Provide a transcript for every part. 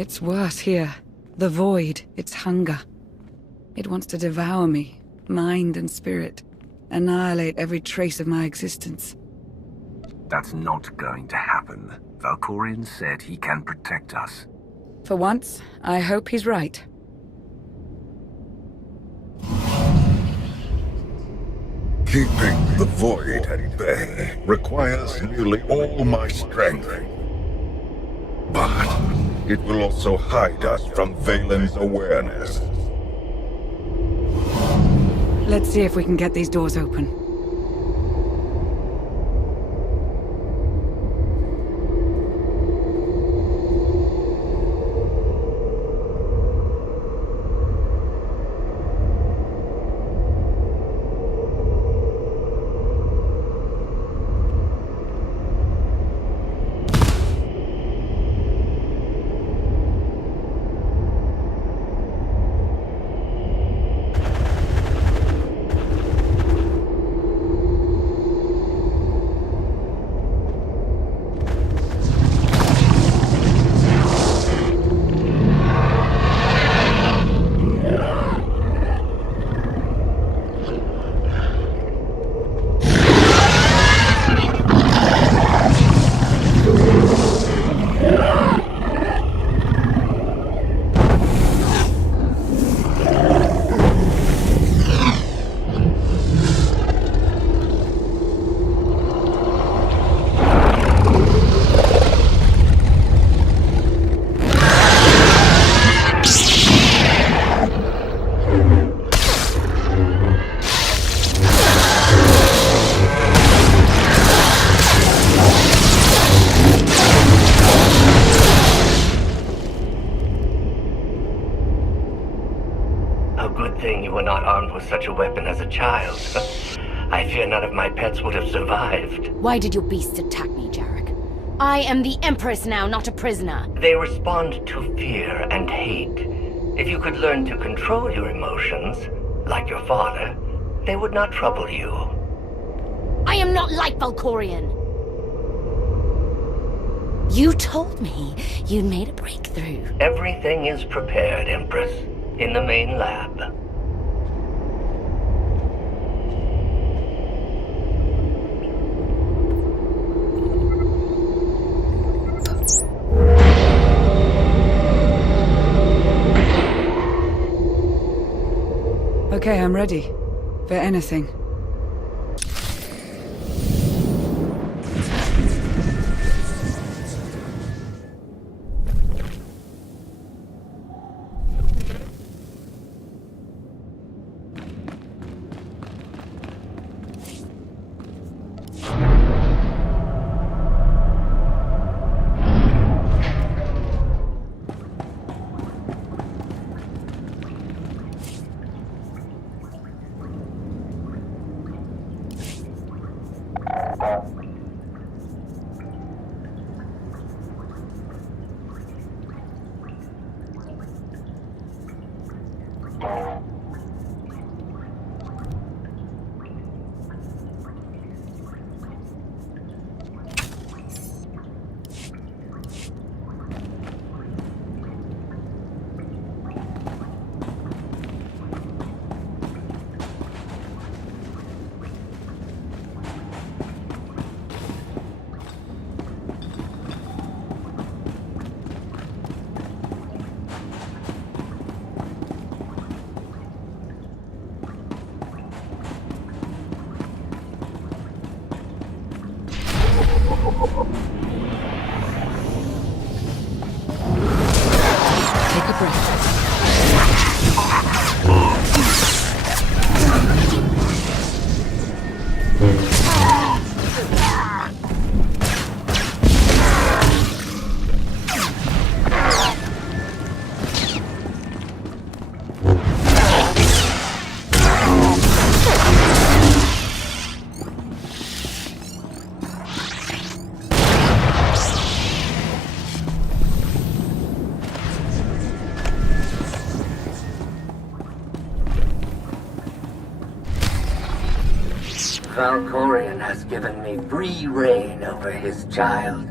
It's worse here. The void, its hunger. It wants to devour me, mind and spirit. Annihilate every trace of my existence. That's not going to happen. Valkorion said he can protect us. For once, I hope he's right. Keeping the void at bay requires nearly all my strength. But it will also hide us from Valen's awareness. Let's see if we can get these doors open. Such a weapon as a child. I fear none of my pets would have survived. Why did your beasts attack me, Jarek? I am the Empress now, not a prisoner. They respond to fear and hate. If you could learn to control your emotions, like your father, they would not trouble you. I am not like Valkorion. You told me you'd made a breakthrough. Everything is prepared, Empress, in the main lab. Okay, I'm ready. For anything. Take a breath. Valkorion has given me free reign over his child.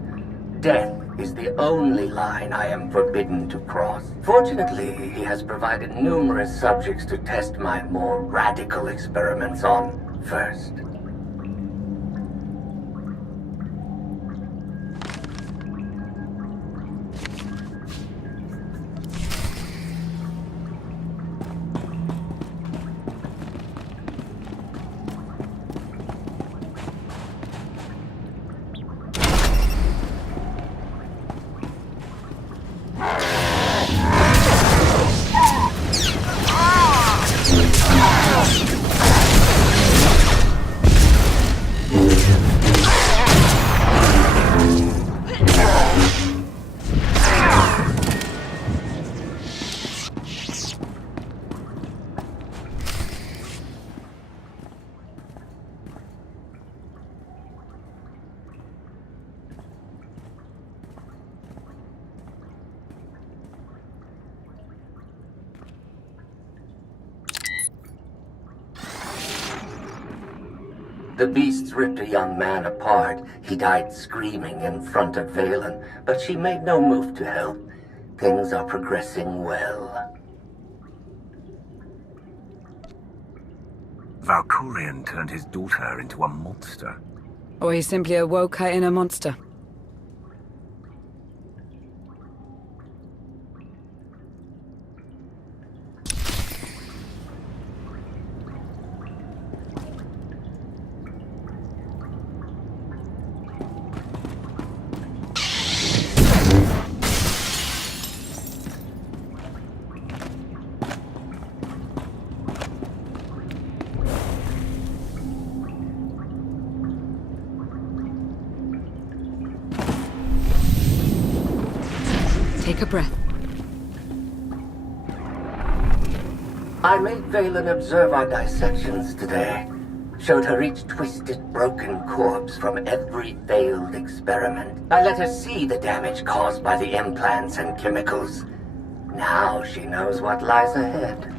Death is the only line I am forbidden to cross. Fortunately, he has provided numerous subjects to test my more radical experiments on first. The beasts ripped a young man apart. He died screaming in front of Valen, but she made no move to help. Things are progressing well. Valkorion turned his daughter into a monster. Or he simply awoke her inner monster. Take a breath. I made Valen observe our dissections today. Showed her each twisted, broken corpse from every failed experiment. I let her see the damage caused by the implants and chemicals. Now she knows what lies ahead.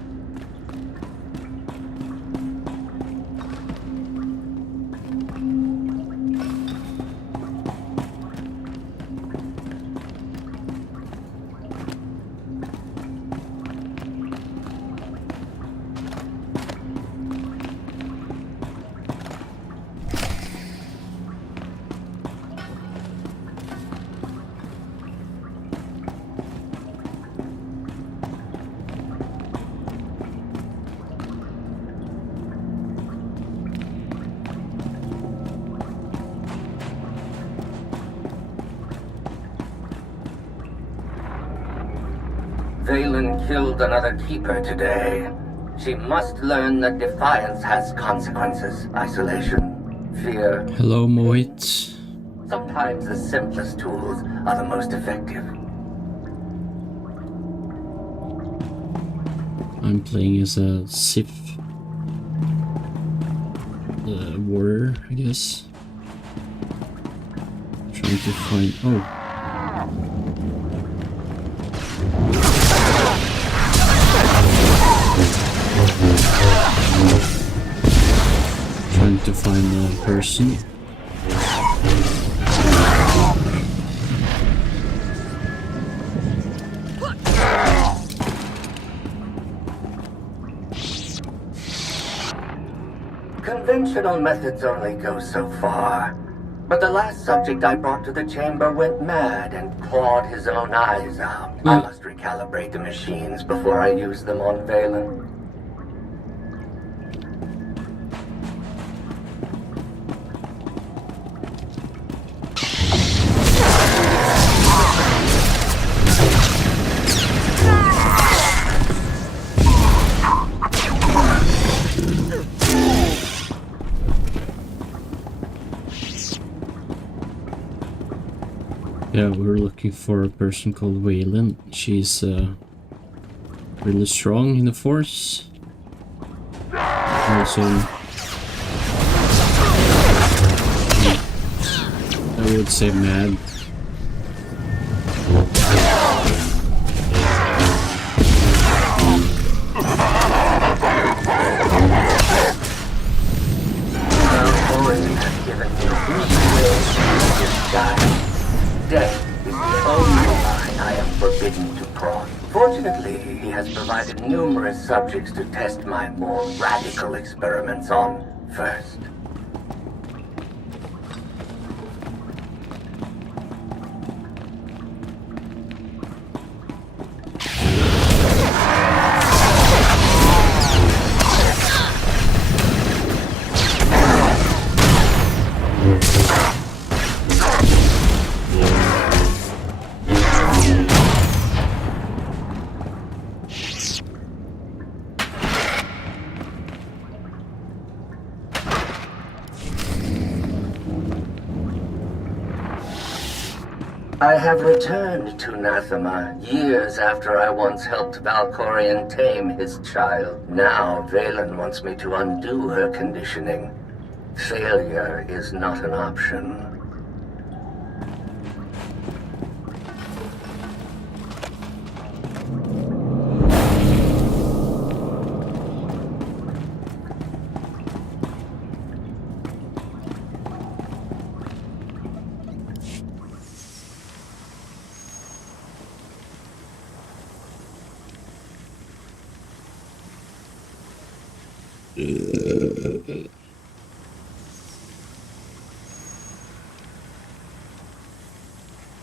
Valen killed another keeper today. She must learn that defiance has consequences. Isolation, fear. Hello, Mohit. Sometimes the simplest tools are the most effective. I'm playing as a Sith warrior, I guess. Trying to find... oh. Trying to find a person. Conventional methods only go so far. But the last subject I brought to the chamber went mad and clawed his own eyes out. I must recalibrate the machines before I use them on Valen. Yeah, we're looking for a person called Waylon. She's really strong in the Force. Also, I would say mad. Death is the only line I am forbidden to cross. Fortunately, he has provided numerous subjects to test my more radical experiments on first. I have returned to Nathema years after I once helped Valkorion tame his child. Now Valen wants me to undo her conditioning. Failure is not an option.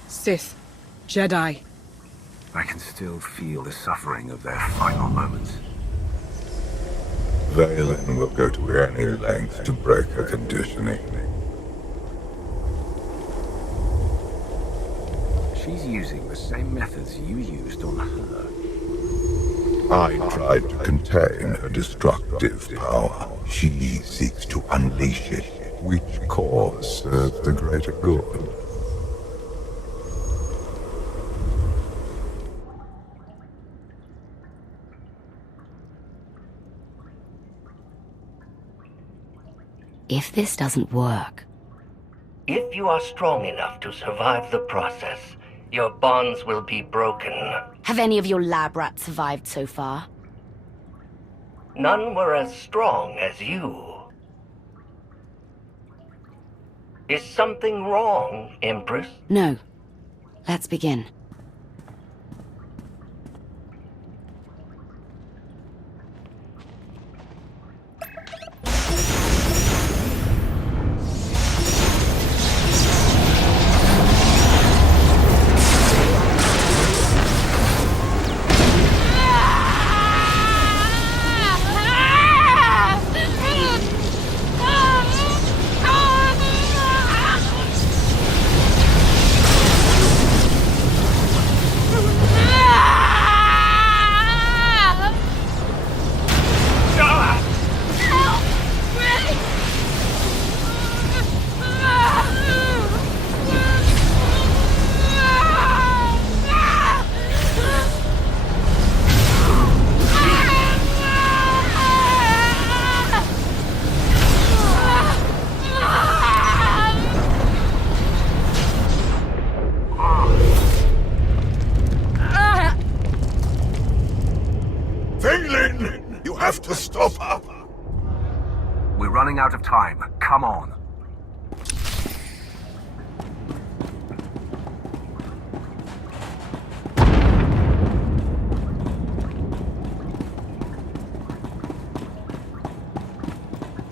Sith. Jedi. I can still feel the suffering of their final moments. Valen will go to any length to break her conditioning. She's using the same methods you used on her. I tried to contain her destructive power. She seeks to unleash it. Which cause serves the greater good? If this doesn't work... If you are strong enough to survive the process, your bonds will be broken. Have any of your lab rats survived so far? None were as strong as you. Is something wrong, Empress? No. Let's begin. Valen! You have to stop her! We're running out of time. Come on.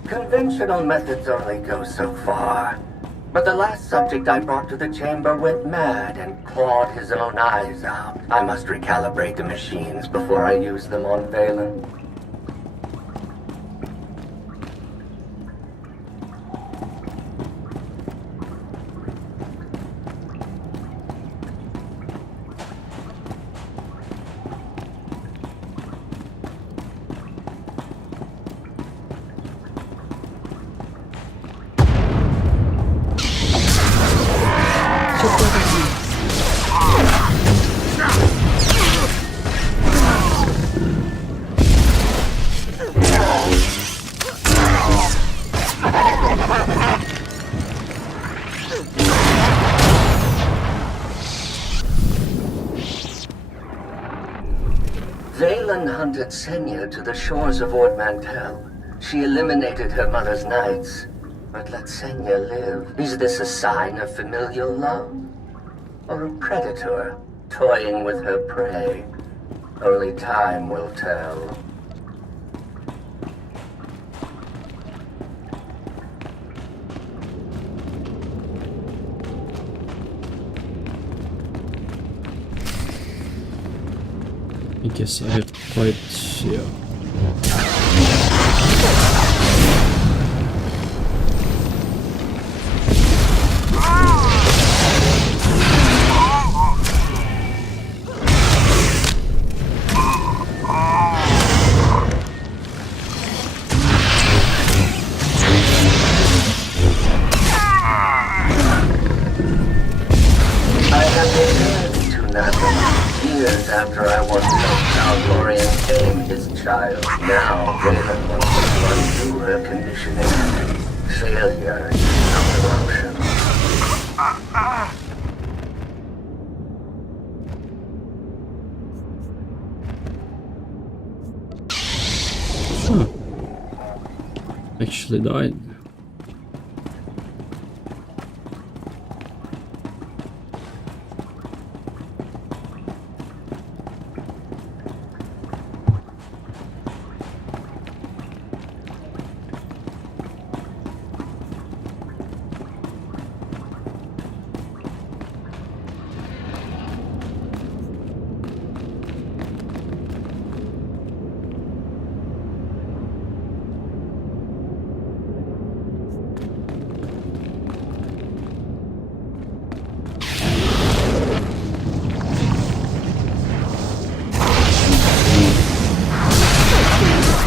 Conventional methods only go so far. But the last subject I brought to the chamber went mad and clawed his own eyes out. I must recalibrate the machines before I use them on Valen. Valen hunted Senya to the shores of Ord Mantell. She eliminated her mother's knights. But let Senya live. Is this a sign of familial love? or a predator toying with her prey? Only time will tell. I guess I have quite, yeah. Years after I once helped how Lorien tame his child, now Valen wants to run through her conditioning. Failure is not an option. Actually died.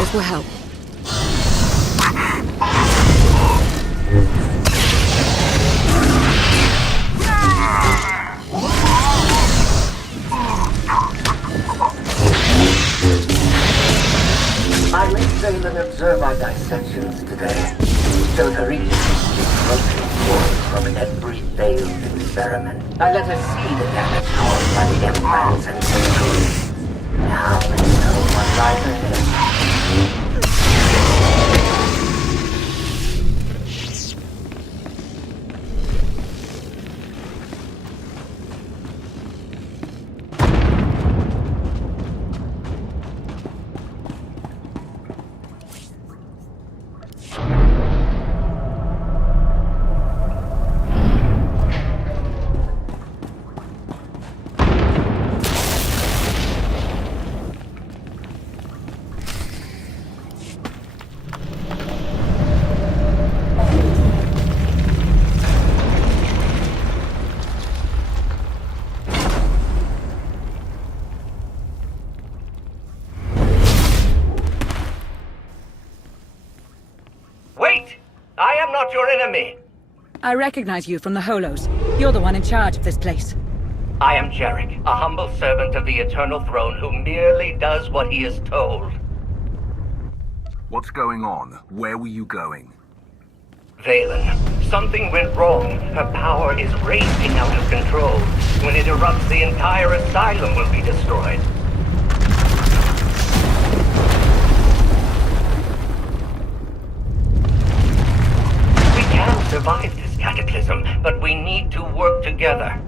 This will help. I made Valen observe our dissections today. Showed her each broken cords from every failed experiment. I let her see the damage caused by the implants and tentacles. Now I know what lies ahead. Your enemy. I recognize you from the Holos. You're the one in charge of this place. I am Jarek, a humble servant of the Eternal Throne who merely does what he is told. What's going on? Where were you going? Valen, something went wrong. Her power is raging out of control. When it erupts, the entire asylum will be destroyed. Survive this cataclysm, but we need to work together.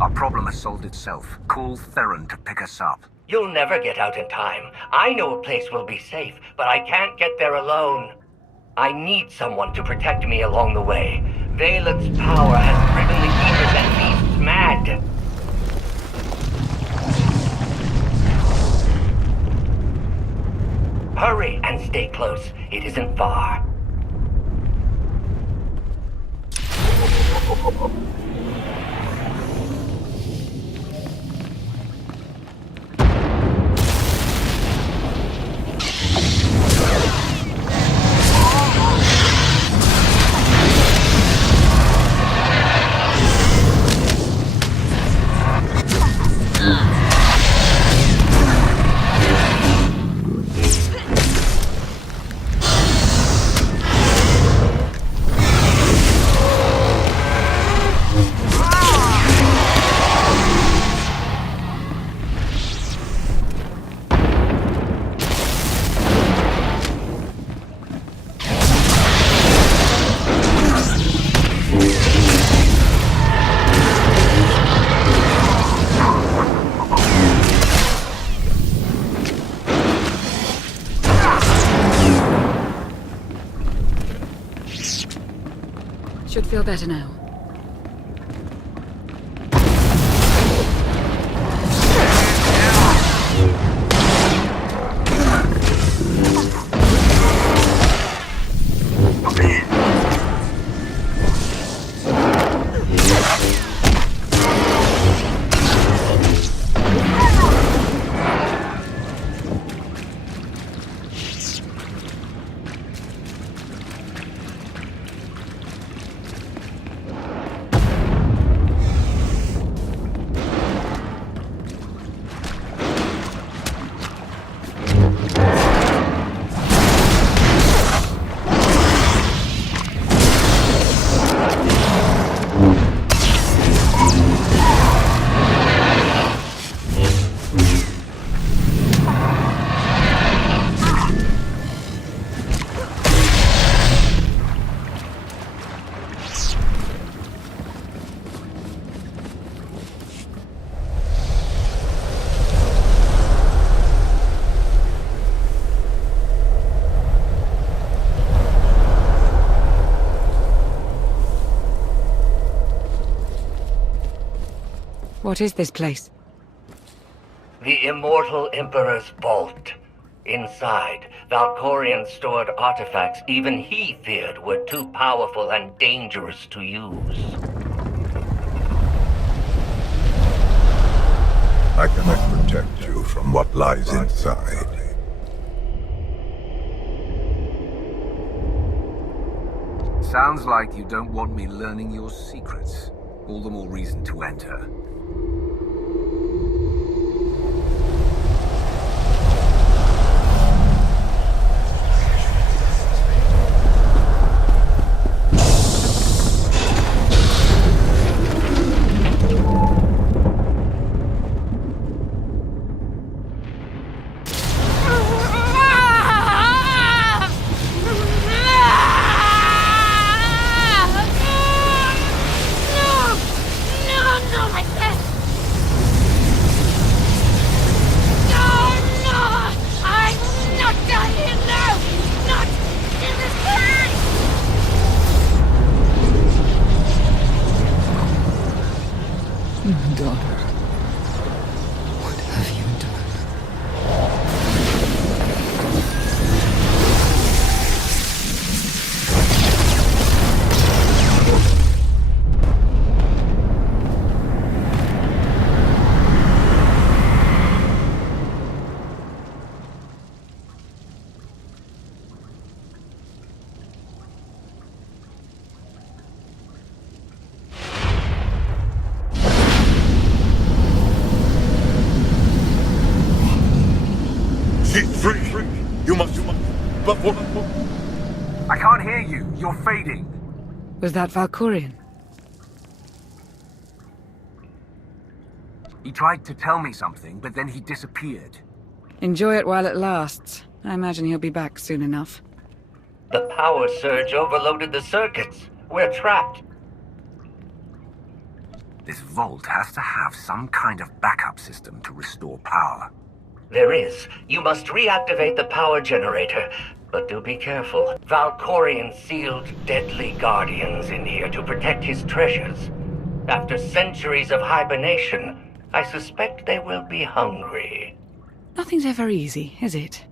Our problem has solved itself. Call Theron to pick us up. You'll never get out in time. I know a place will be safe, but I can't get there alone. I need someone to protect me along the way. Valen's power has driven the humans and beasts mad. Hurry and stay close. It isn't far. Feel better now. What is this place? The Immortal Emperor's vault. Inside, Valkorion stored artifacts even he feared were too powerful and dangerous to use. I cannot protect you from what lies inside. Sounds like you don't want me learning your secrets. All the more reason to enter. Daughter, what have you done? She's free! You must... Before... I can't hear you. You're fading. Was that Valkorion? He tried to tell me something, but then he disappeared. Enjoy it while it lasts. I imagine he'll be back soon enough. The power surge overloaded the circuits. We're trapped. This vault has to have some kind of backup system to restore power. There is. You must reactivate the power generator. But do be careful. Valkorion sealed deadly guardians in here to protect his treasures. After centuries of hibernation, I suspect they will be hungry. Nothing's ever easy, is it?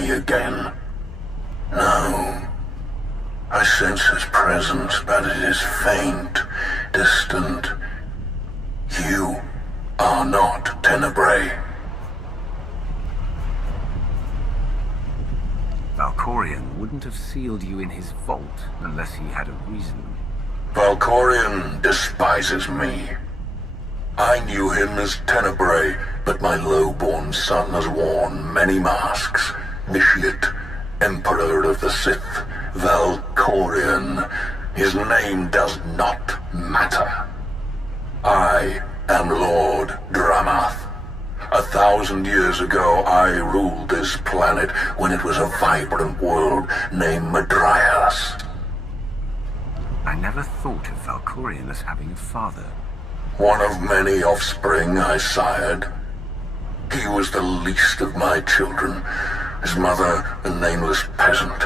me again. No. I sense his presence, but it is faint, distant. You are not Tenebrae. Valkorion wouldn't have sealed you in his vault unless he had a reason. Valkorion despises me. I knew him as Tenebrae, but my low-born son has worn many masks. Vitiate, Emperor of the Sith, Valkorion. His name does not matter. I am Lord Dramath. 1,000 years ago, I ruled this planet when it was a vibrant world named Madrias. I never thought of Valkorion as having a father. One of many offspring I sired. He was the least of my children, his mother a nameless peasant.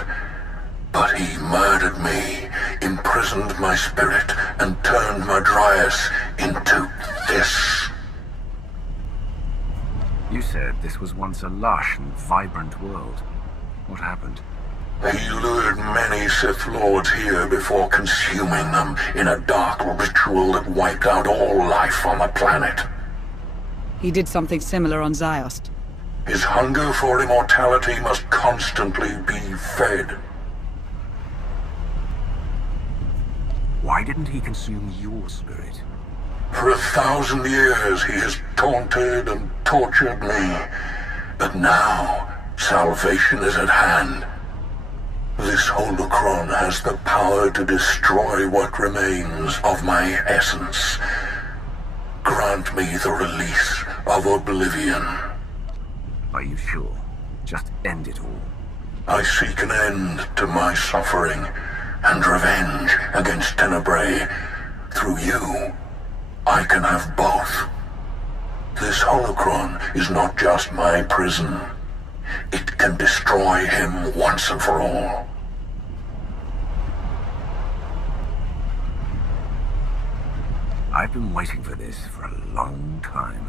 But he murdered me, imprisoned my spirit, and turned Madrias into this. You said this was once a lush and vibrant world. What happened? He lured many Sith Lords here before consuming them in a dark ritual that wiped out all life on the planet. He did something similar on Ziost. His hunger for immortality must constantly be fed. Why didn't he consume your spirit? For 1,000 years he has taunted and tortured me. But now, salvation is at hand. This holocron has the power to destroy what remains of my essence. Grant me the release of oblivion. Are you sure? Just end it all. I seek an end to my suffering and revenge against Tenebrae. Through you, I can have both. This holocron is not just my prison. It can destroy him once and for all. I've been waiting for this for a long time.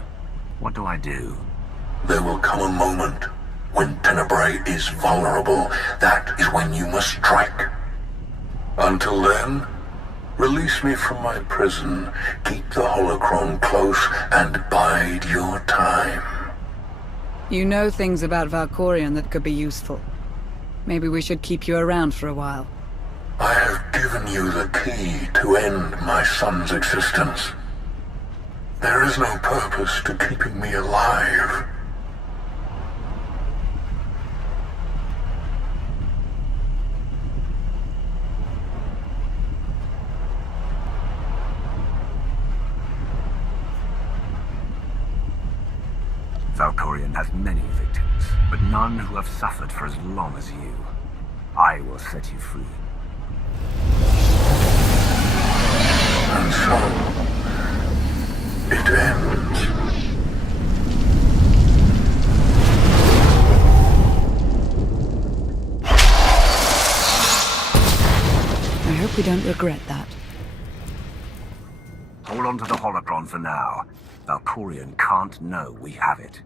What do I do? There will come a moment when Tenebrae is vulnerable. That is when you must strike. Until then, release me from my prison, keep the holocron close, and bide your time. You know things about Valkorion that could be useful. Maybe we should keep you around for a while. I have given you the key to end my son's existence. There is no purpose to keeping me alive. Valkorion has many victims, but none who have suffered for as long as you. I will set you free. And so, it ends. I hope we don't regret that. Hold on to the holocron for now. Valkorion can't know we have it.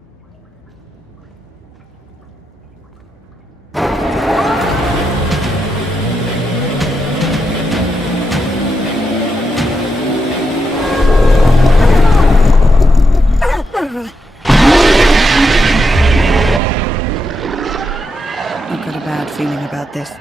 I've got a bad feeling about this.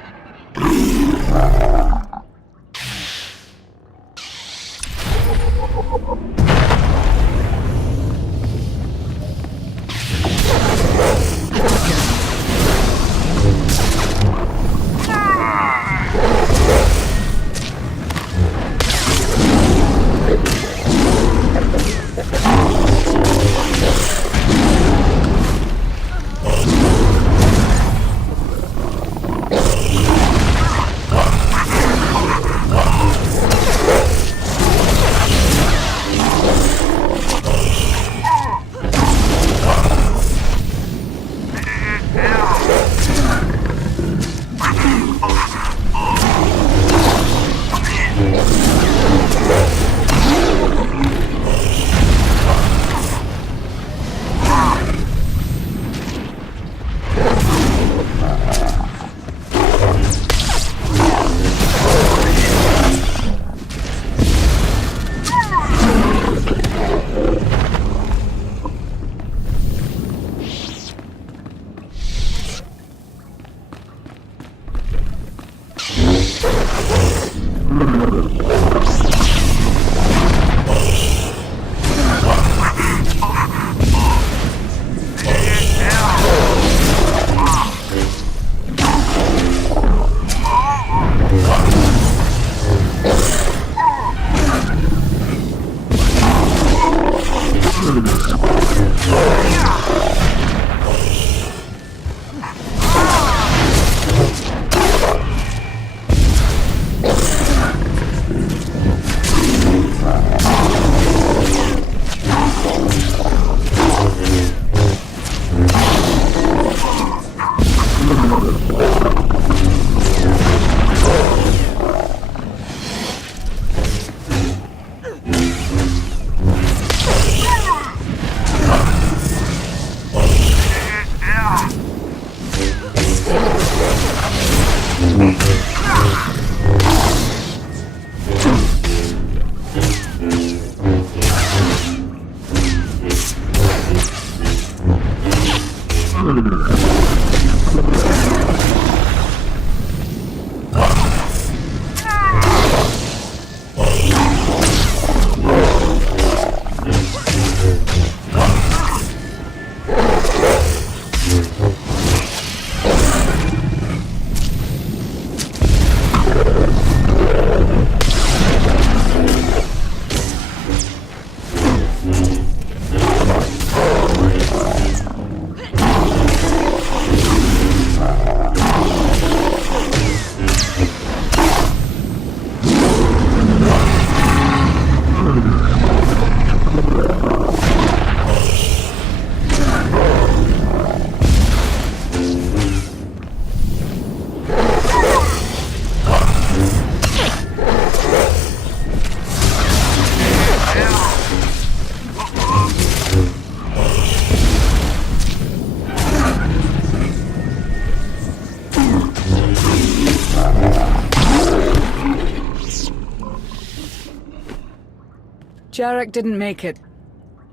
Jarek didn't make it.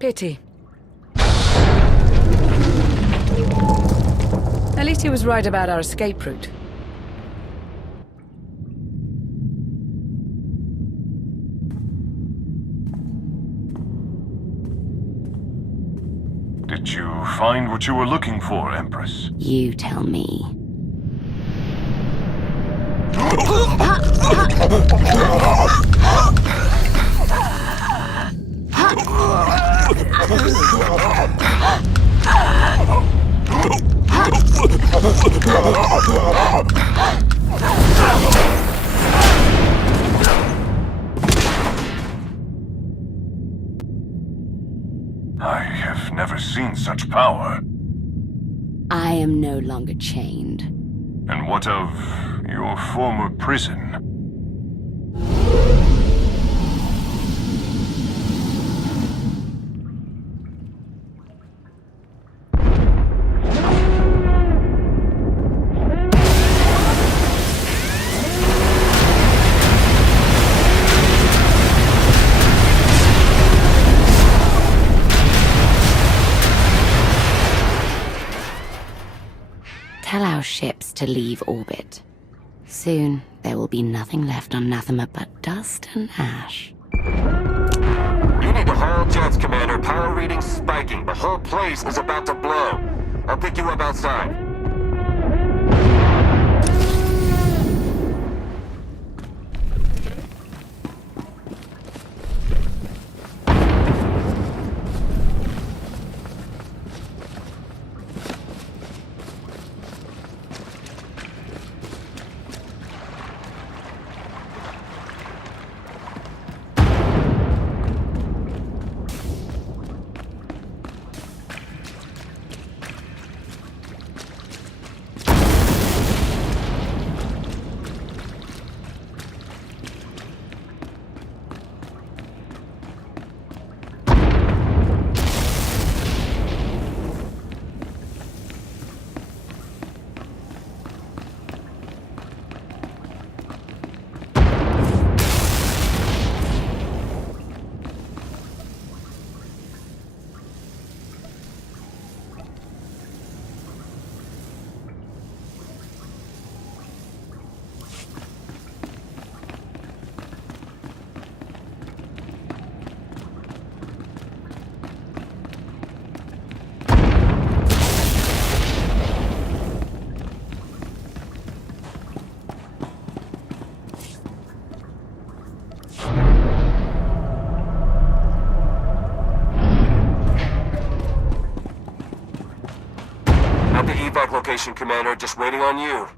Pity. At least he was right about our escape route. Did you find what you were looking for, Empress? You tell me. I have never seen such power. I am no longer chained. And what of your former prison? Tell our ships to leave orbit. Soon, there will be nothing left on Nathema but dust and ash. You need to haul jets, Commander. Power readings spiking. The whole place is about to blow. I'll pick you up outside. evac location, Commander. Just waiting on you.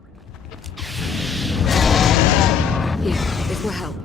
Here, this will help.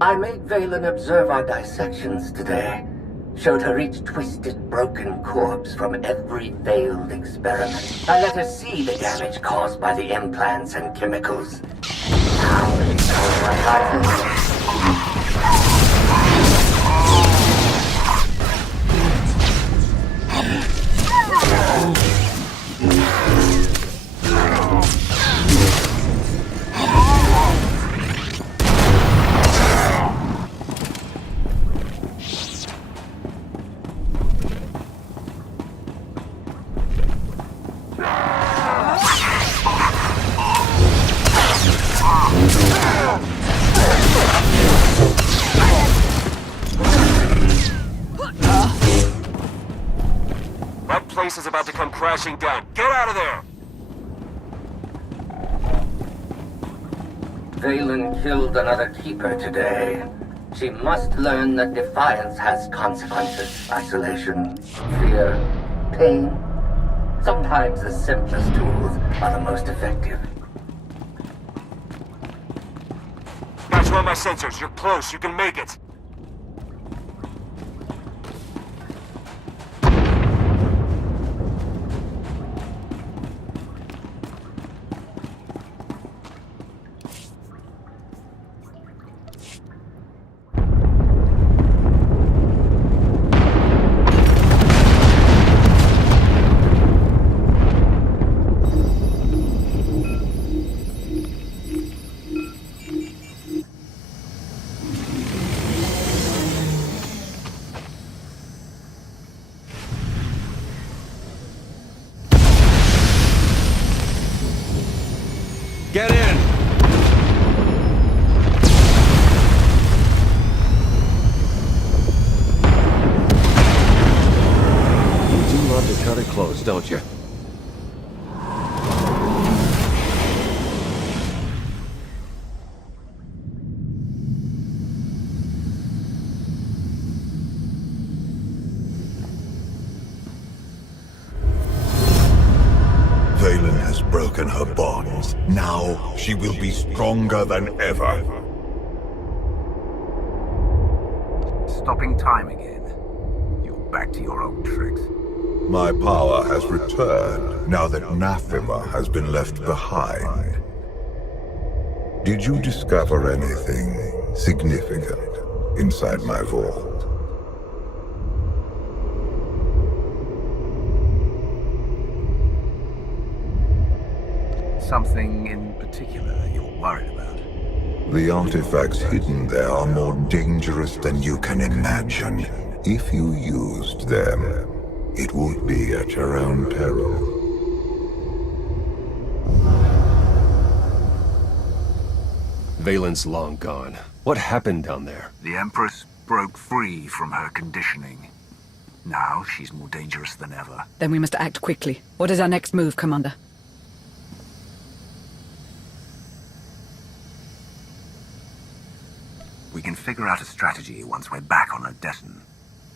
I made Valen observe our dissections today. Showed her each twisted, broken corpse from every failed experiment. I let her see the damage caused by the implants and chemicals. Now it's all right. That place is about to come crashing down. Get out of there! Valen killed another keeper today. She must learn that defiance has consequences. Isolation, fear, pain. Sometimes the simplest tools are the most effective. Got you on my sensors. You're close. You can make it. Get in! You do love to cut it close, don't you? Valen has broken her bonds. Now she will be stronger than ever. Stopping time again. You're back to your old tricks. My power has returned now that Nathema has been left behind. Did you discover anything significant inside my vault? Something in particular you're worried about? The artifacts hidden there are more dangerous than you can imagine. If you used them, it would be at your own peril. Valen's long gone. What happened down there? The Empress broke free from her conditioning. Now she's more dangerous than ever. Then we must act quickly. What is our next move, Commander? We can figure out a strategy once we're back on Odessen.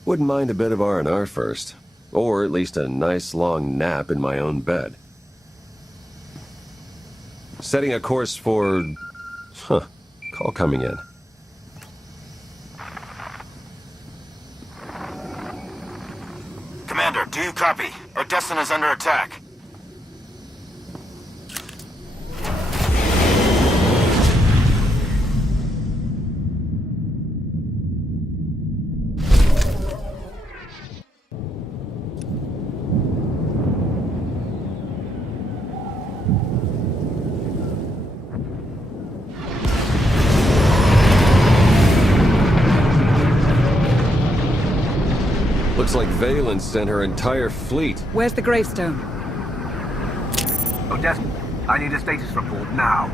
Wouldn't mind a bit of R&R first. Or at least a nice long nap in my own bed. Setting a course for... Call coming in. Commander, do you copy? Odessen is under attack. Looks like Valen sent her entire fleet. Where's the gravestone? Odessa, I need a status report now.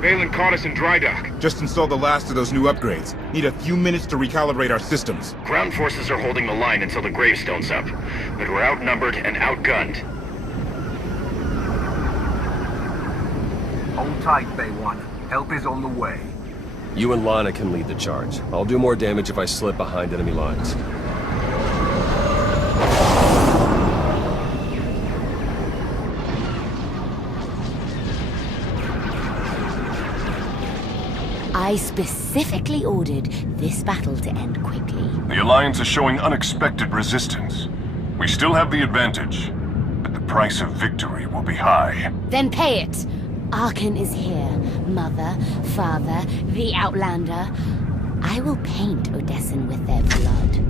Valen caught us in dry dock. Just installed the last of those new upgrades. Need a few minutes to recalibrate our systems. Ground forces are holding the line until the gravestone's up, but we're outnumbered and outgunned. Hold tight, Bay 1. Help is on the way. You and Lana can lead the charge. I'll do more damage if I slip behind enemy lines. I specifically ordered this battle to end quickly. The Alliance is showing unexpected resistance. We still have the advantage, but the price of victory will be high. Then pay it! Arkan is here. Mother, father, the Outlander. I will paint Odessan with their blood.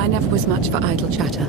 I never was much for idle chatter.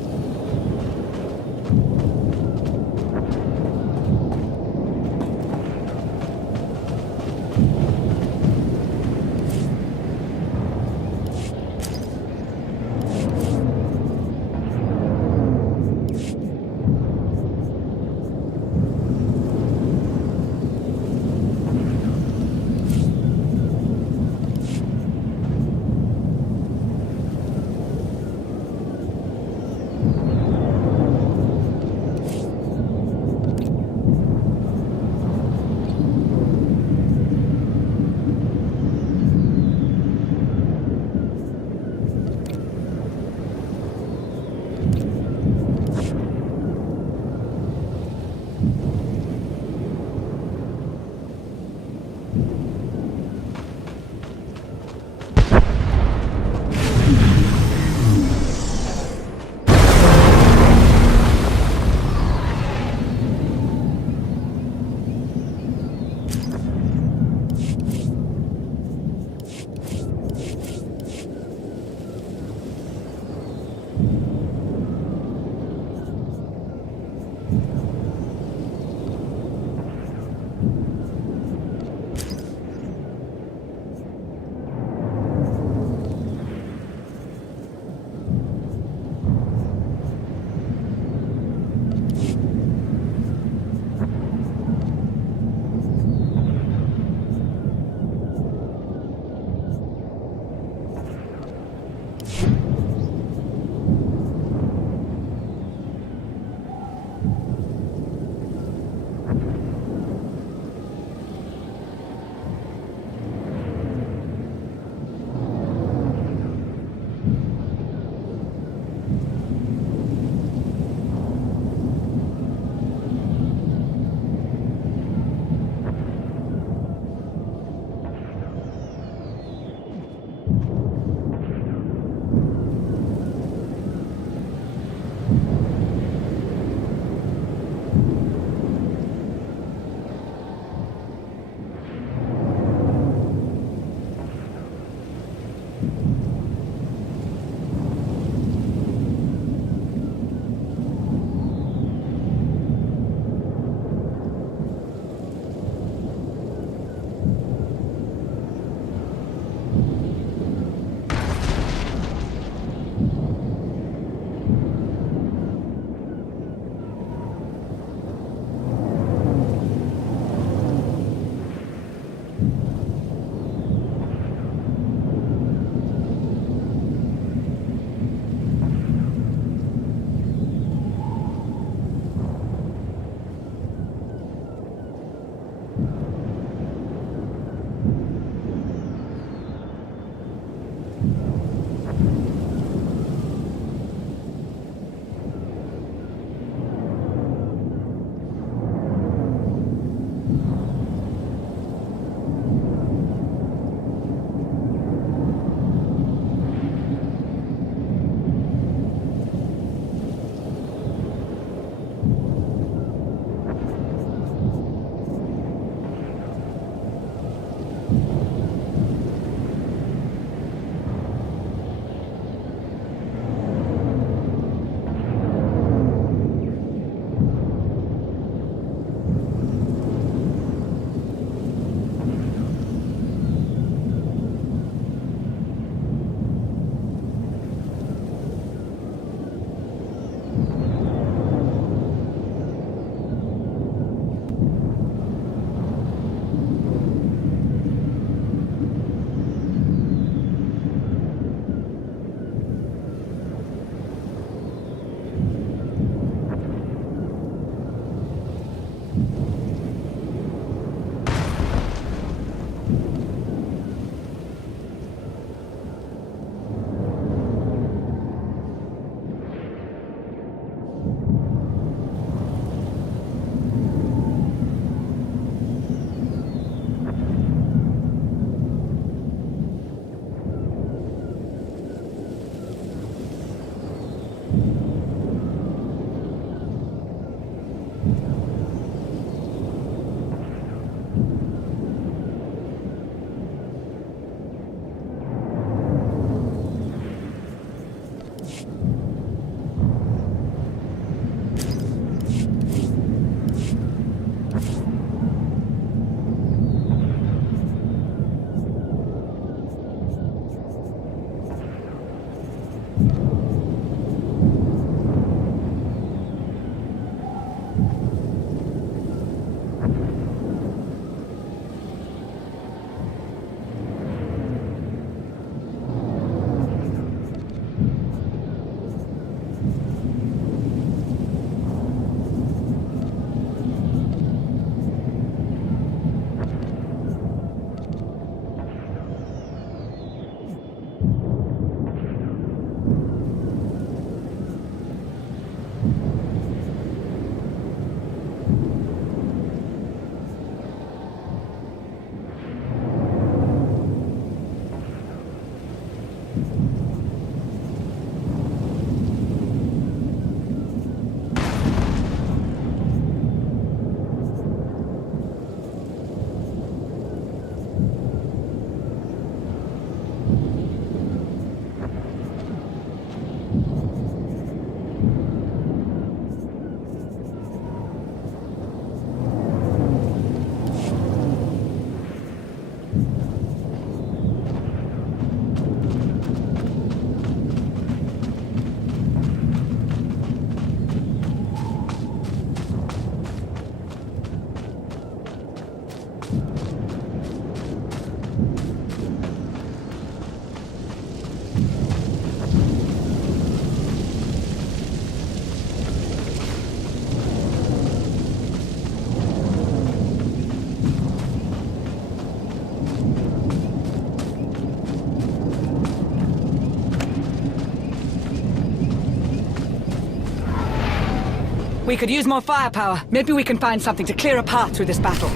We could use more firepower. Maybe we can find something to clear a path through this battle.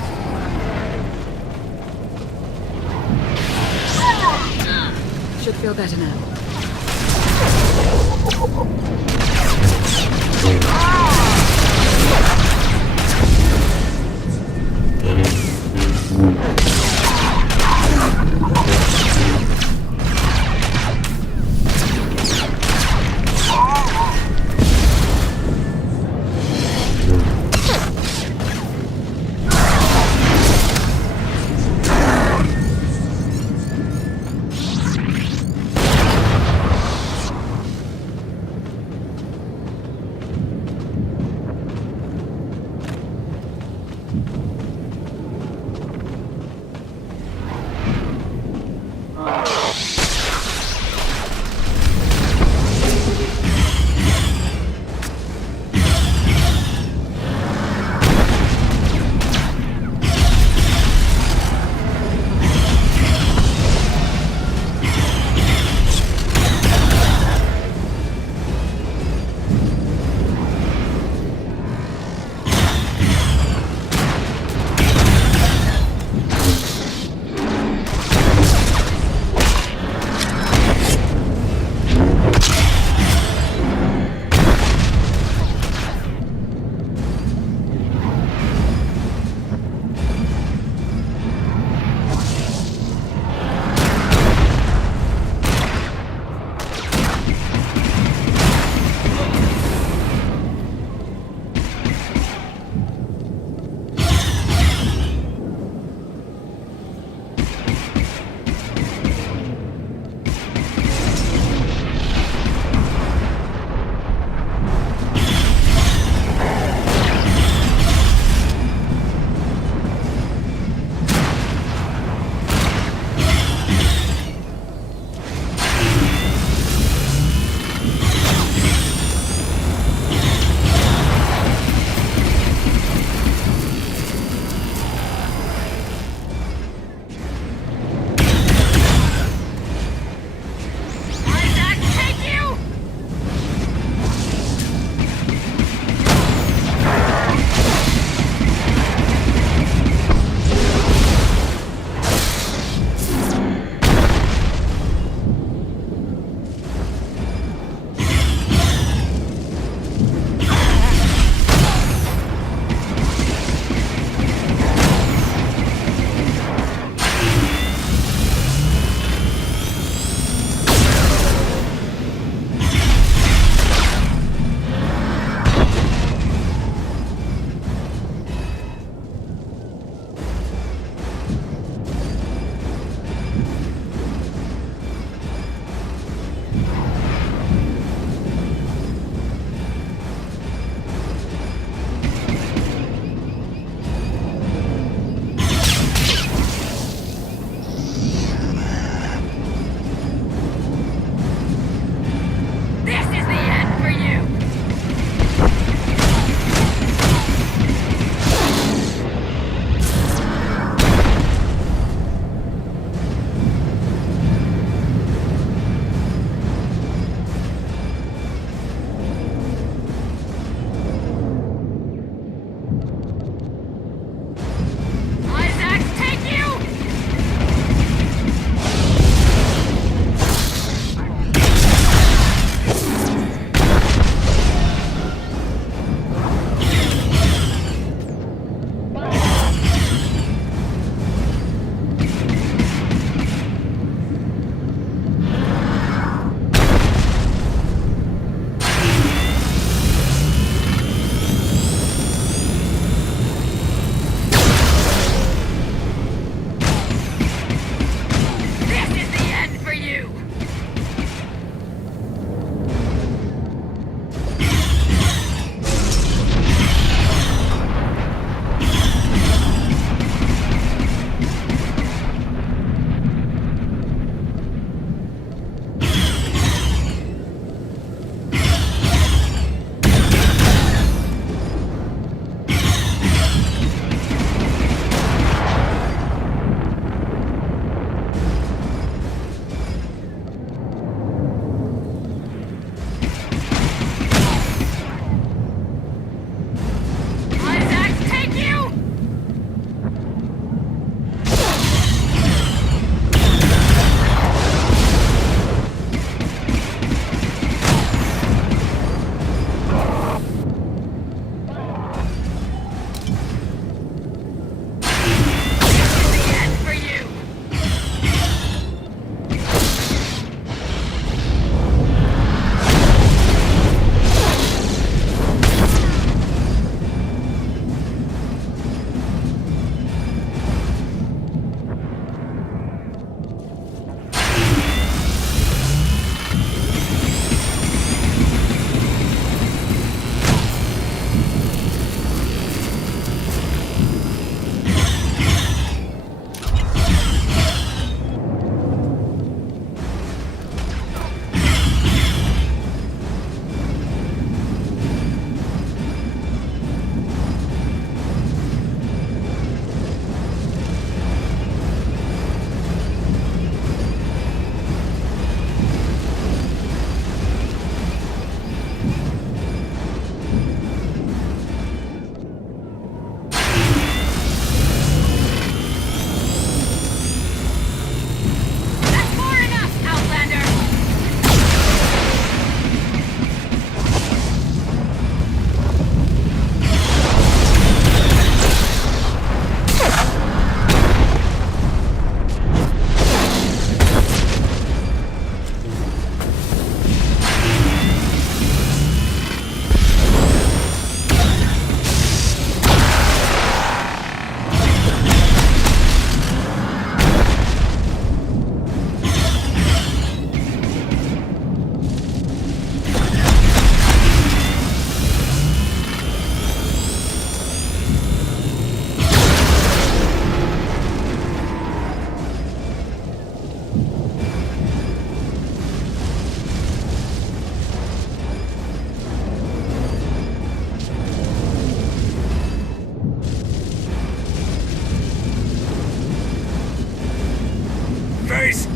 Should feel better now.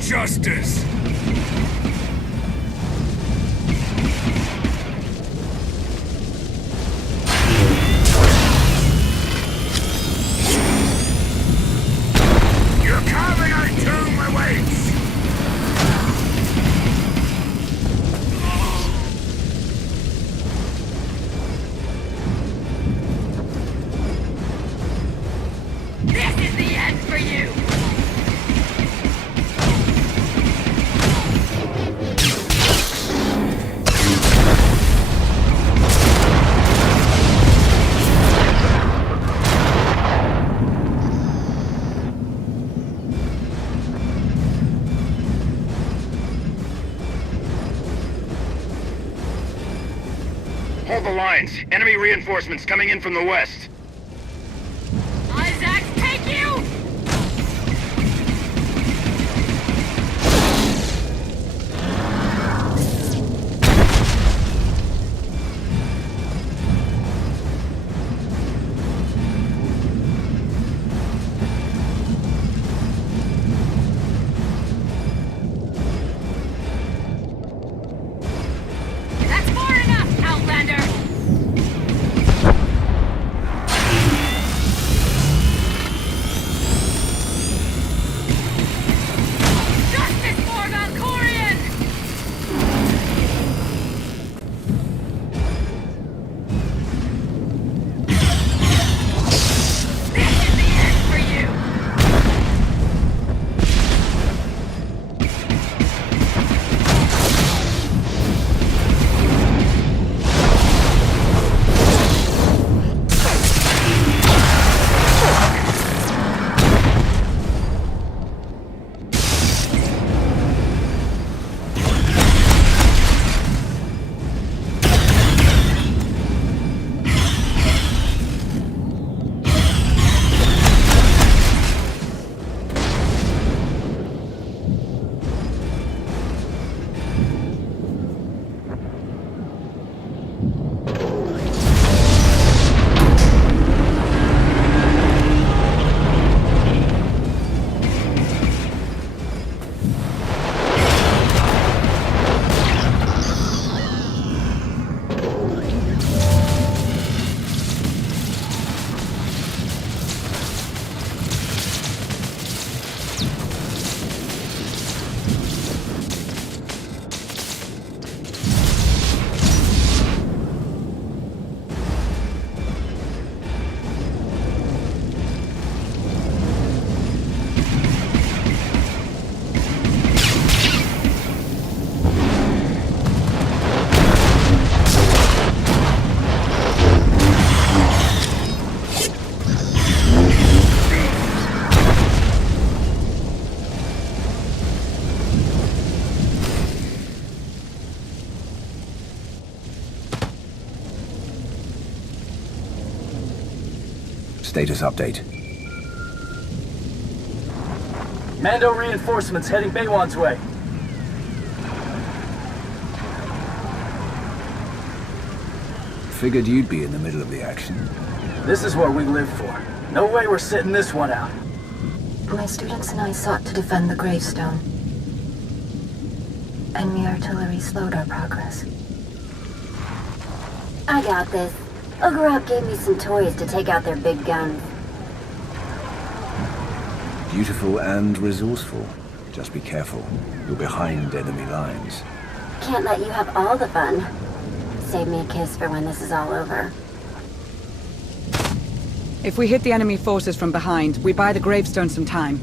justice! You're carving our tomb awaits! This is the end for you! Hold the lines. Enemy reinforcements coming in from the west. Isaac, take you! That's more enough, Outlander! Justice for Valkorion! This is the end for you! Status update. Mando reinforcements heading Baywan's way. Figured you'd be in the middle of the action. This is what we live for. No way we're sitting this one out. My students and I sought to defend the gravestone. Enemy artillery slowed our progress. I got this. Ogorok gave me some toys to take out their big guns. Beautiful and resourceful. Just be careful. You're behind enemy lines. Can't let you have all the fun. Save me a kiss for when this is all over. If we hit the enemy forces from behind, we buy the gravestone some time.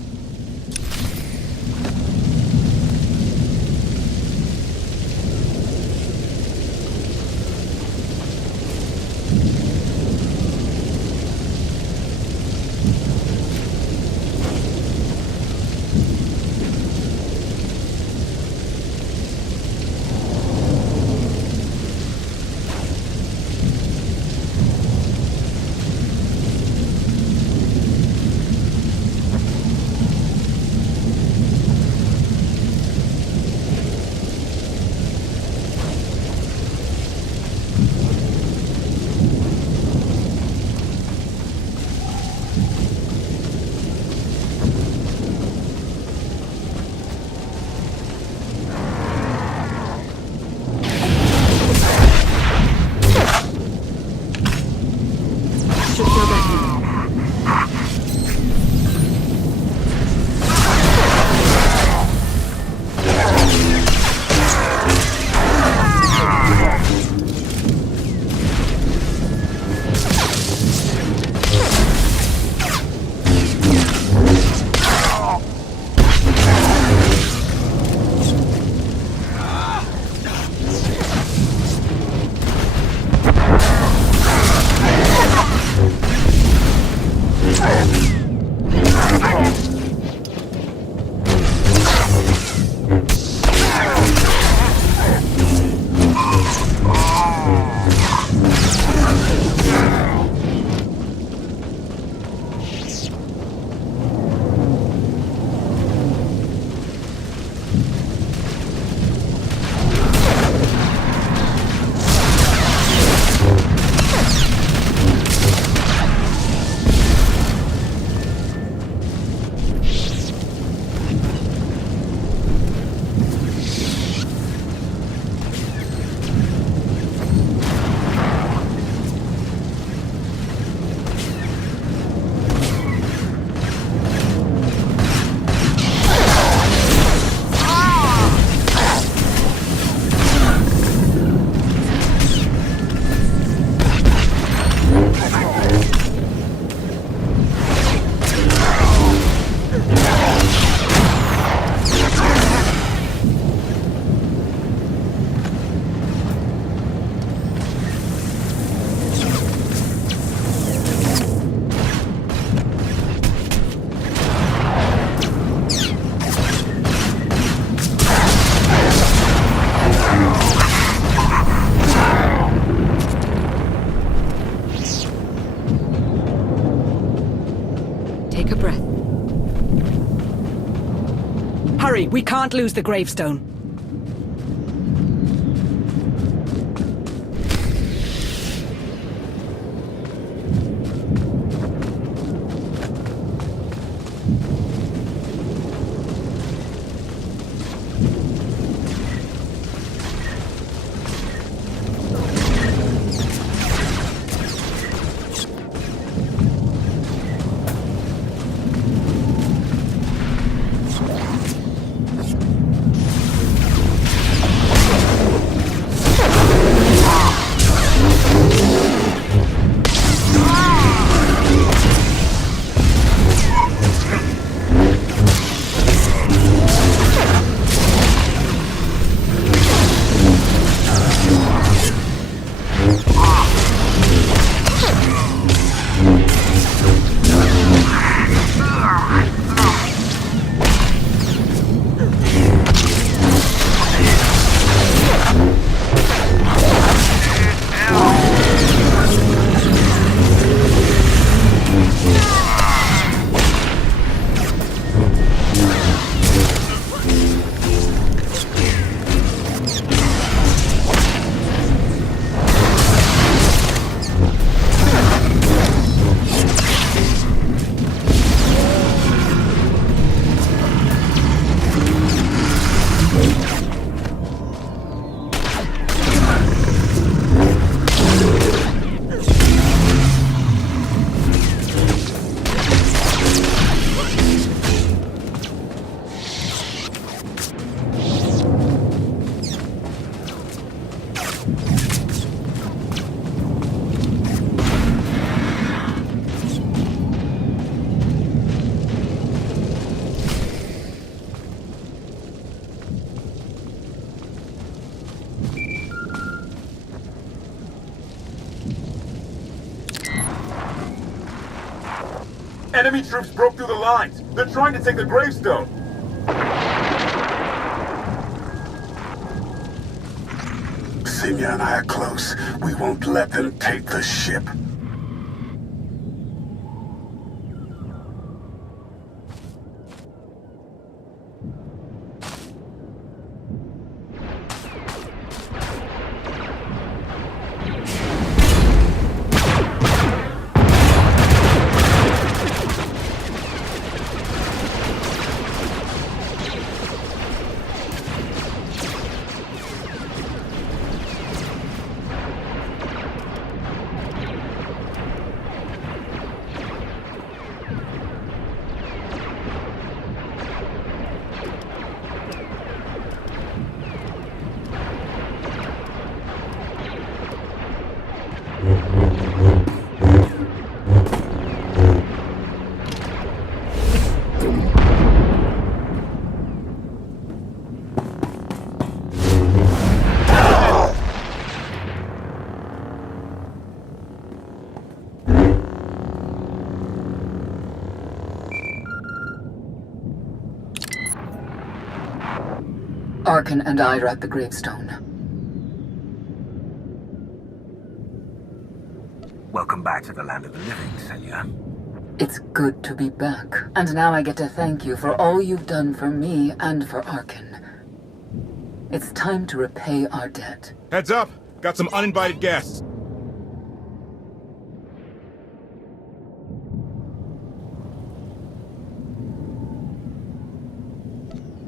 Take a breath. Hurry, we can't lose the gravestone. Enemy troops broke through the lines. They're trying to take the gravestone. Sinya and I are close. We won't let them take the ship. Arkan and I are at the gravestone. Welcome back to the land of the living, Senya. It's good to be back. And now I get to thank you for all you've done for me and for Arkan. It's time to repay our debt. Heads up! Got some uninvited guests.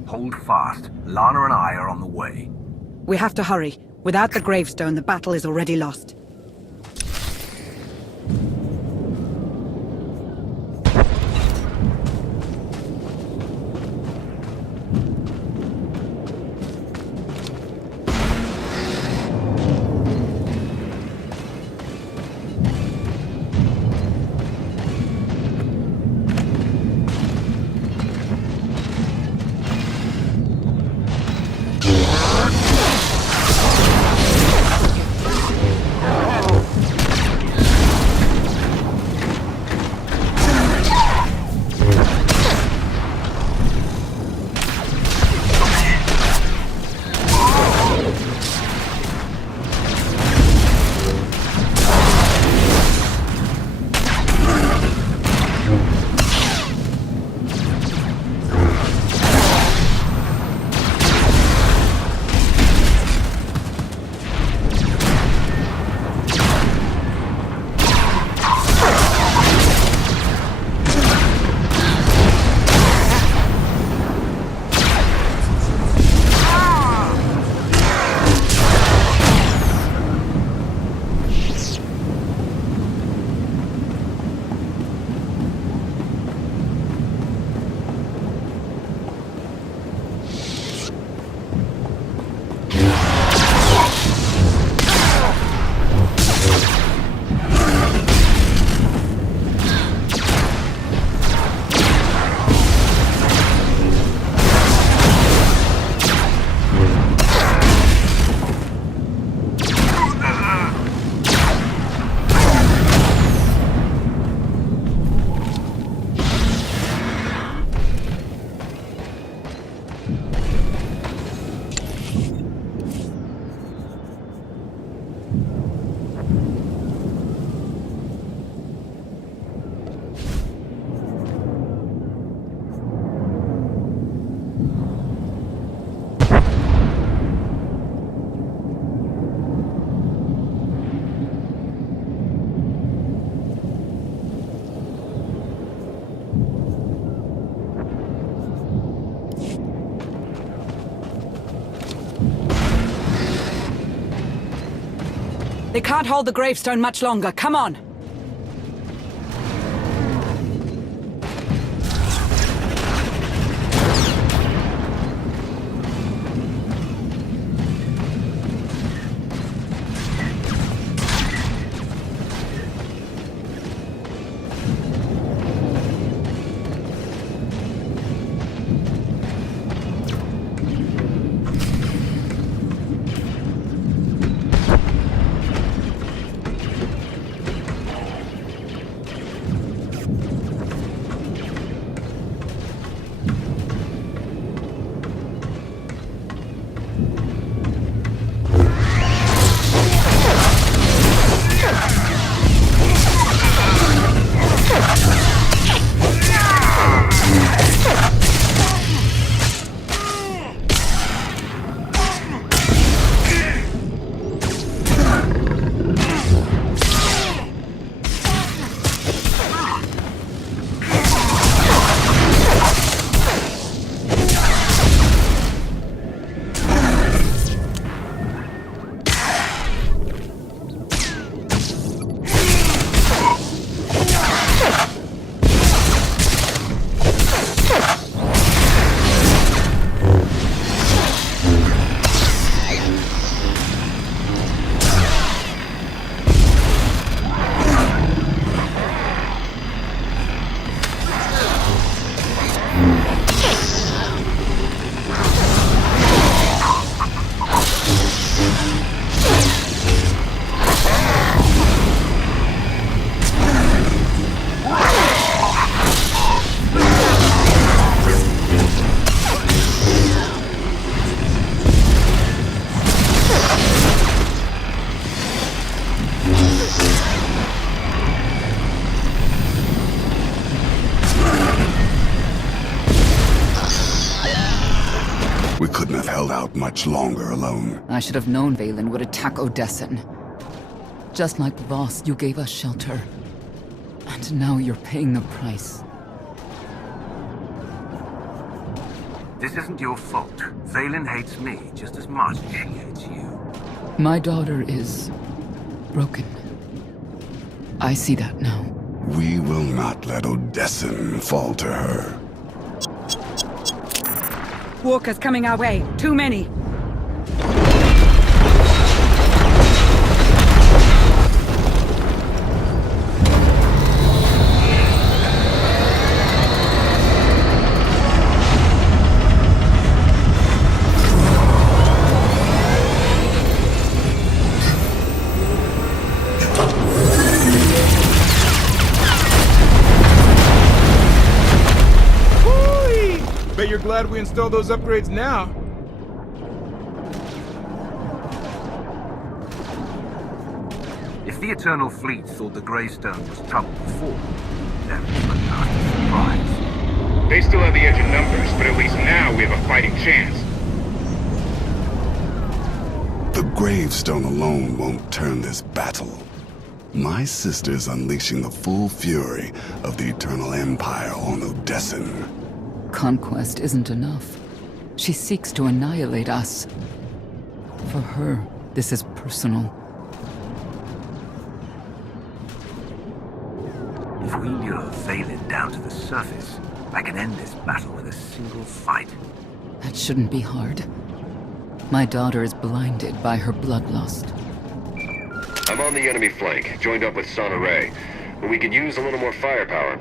Hold fast. Lana and I are on the way. We have to hurry. Without the gravestone, the battle is already lost. They can't hold the gravestone much longer. Come on! We couldn't have held out much longer alone. I should have known Valen would attack Odessen. Just like Voss, you gave us shelter. And now you're paying the price. This isn't your fault. Valen hates me just as much as she hates you. My daughter is broken. I see that now. We will not let Odessen fall to her. Walkers coming our way. Too many. Bet you're glad we installed those upgrades now. If the Eternal Fleet thought the Greystone was trouble before, then it was a nasty surprise. They still have the edge of numbers, but at least now we have a fighting chance. The gravestone alone won't turn this battle. My sister's unleashing the full fury of the Eternal Empire on Odessen. Conquest isn't enough. She seeks to annihilate us. For her, this is personal. If we lure Valen down to the surface, I can end this battle with a single fight. That shouldn't be hard. My daughter is blinded by her bloodlust. I'm on the enemy flank, joined up with Sonore, but we could use a little more firepower.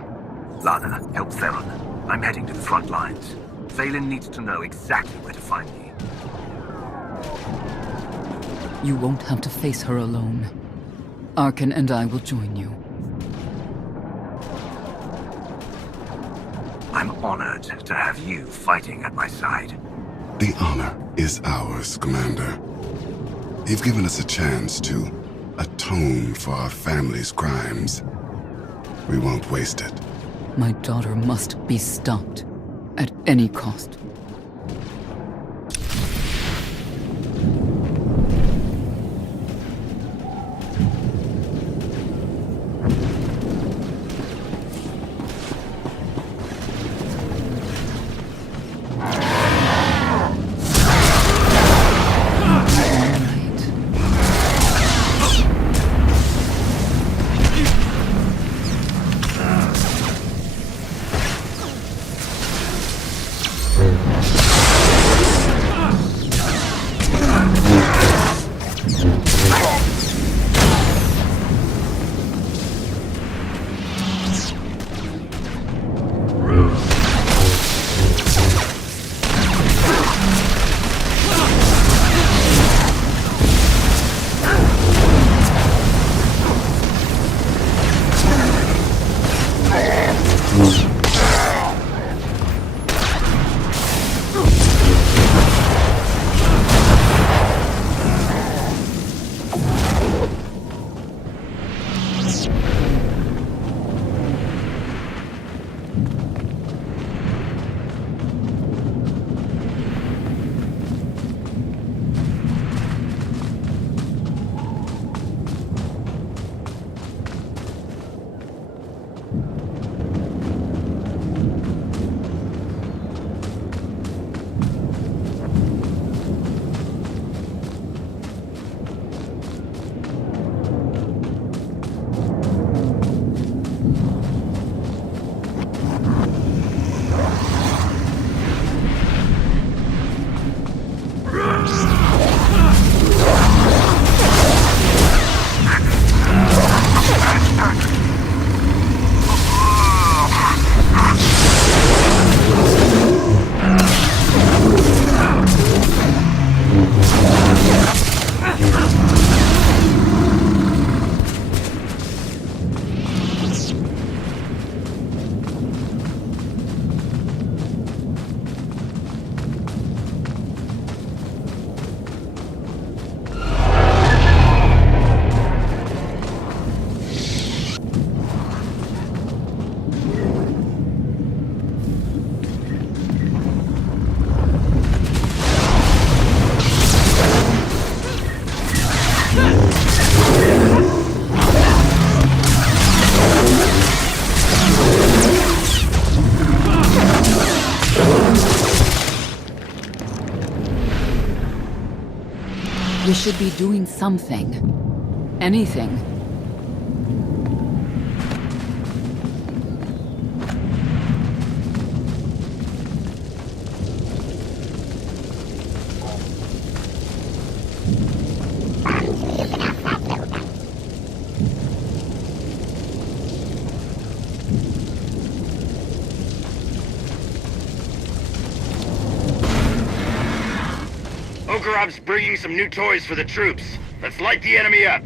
Lana, help Theron. I'm heading to the front lines. Valen needs to know exactly where to find me. You won't have to face her alone. Arkan and I will join you. I'm honored to have you fighting at my side. The honor is ours, Commander. You've given us a chance to atone for our family's crimes. We won't waste it. My daughter must be stopped at any cost. should be doing something. Anything. Ogorov's bringing some new toys for the troops. Let's light the enemy up.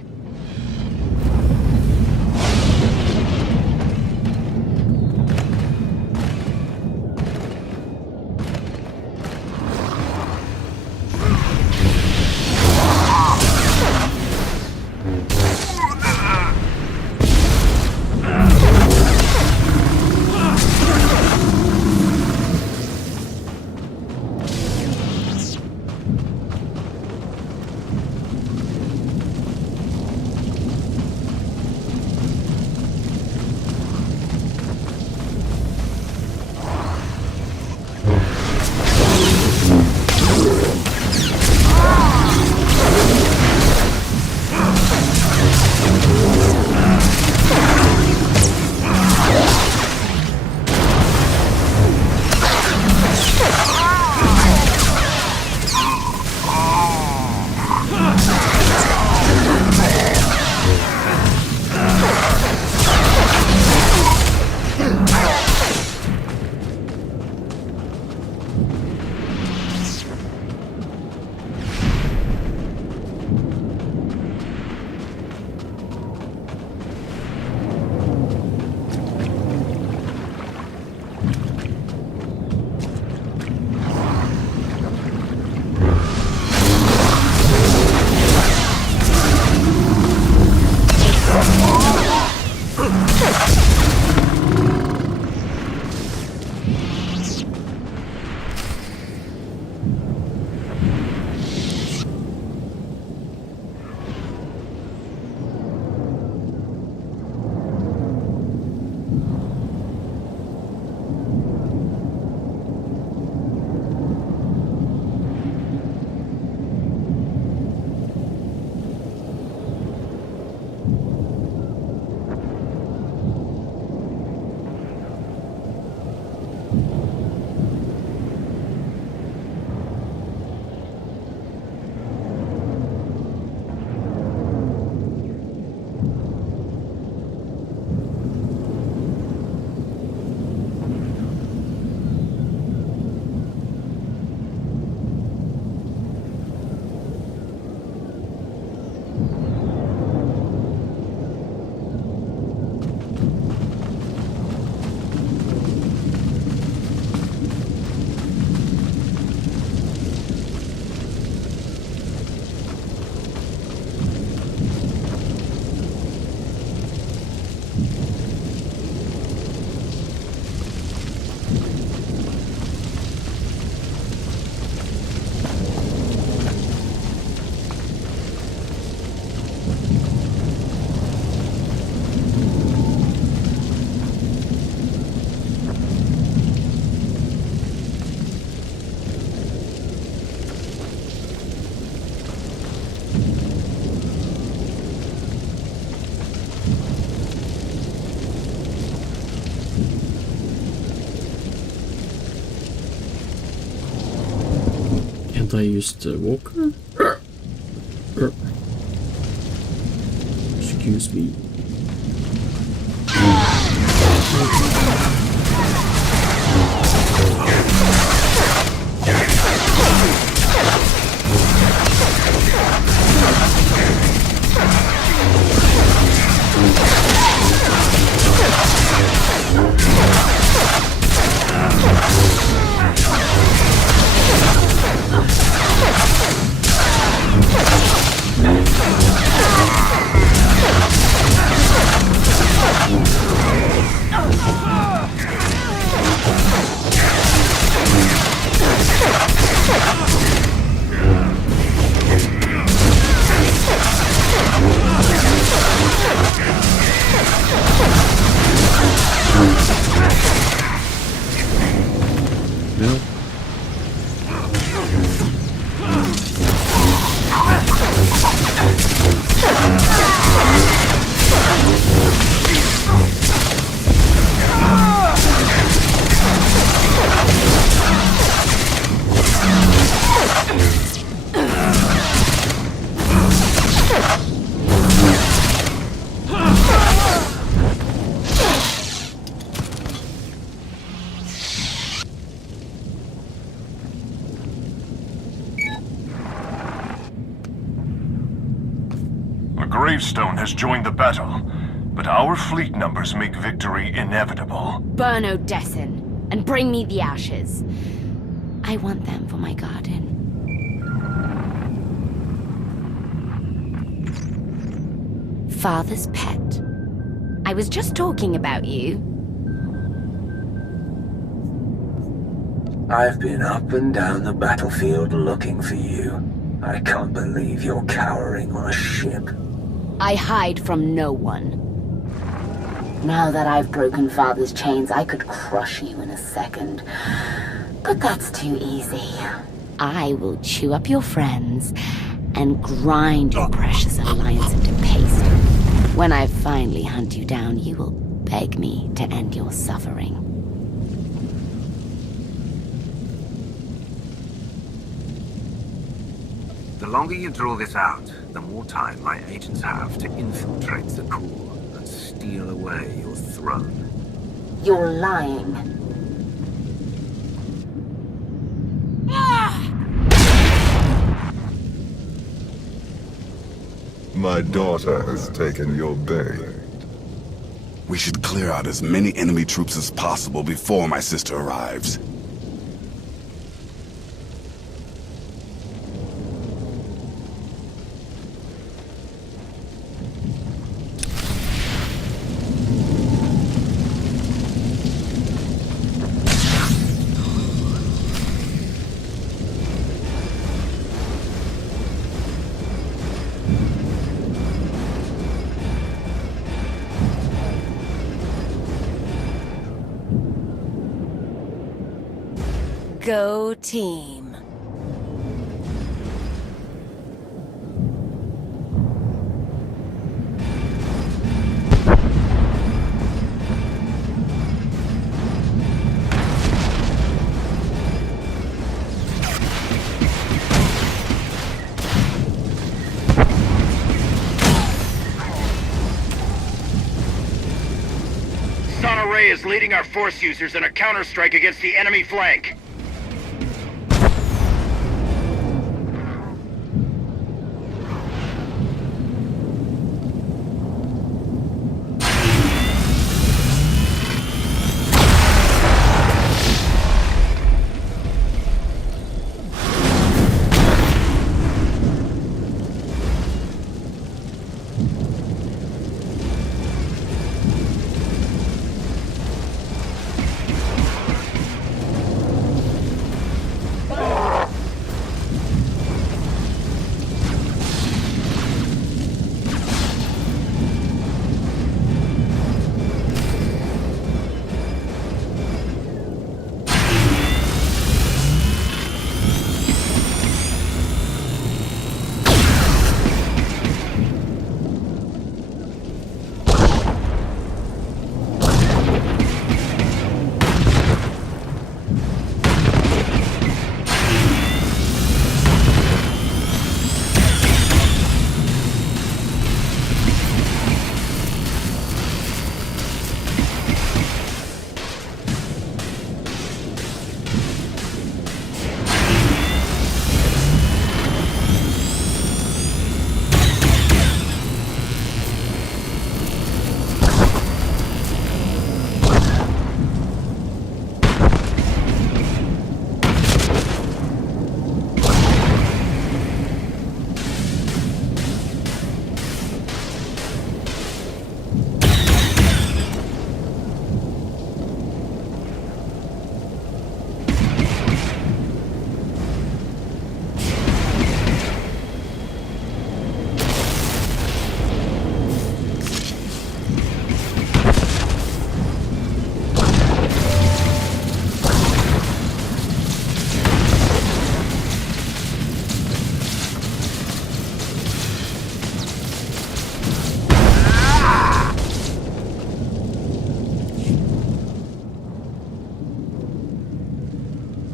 I used Walker? Excuse me. gravestone has joined the battle, but our fleet numbers make victory inevitable. Burn Odessen, and bring me the ashes. I want them for my garden. Father's pet. I was just talking about you. I've been up and down the battlefield looking for you. I can't believe you're cowering on a ship. I hide from no one. Now that I've broken Father's chains, I could crush you in a second. But that's too easy. I will chew up your friends and grind your precious alliance into paste. When I finally hunt you down, you will beg me to end your suffering. The longer you draw this out, the more time my agents have to infiltrate the core and steal away your throne. You're lying. My daughter has taken your bait. We should clear out as many enemy troops as possible before my sister arrives. Go team. Sana Ray is leading our force users in a counterstrike against the enemy flank.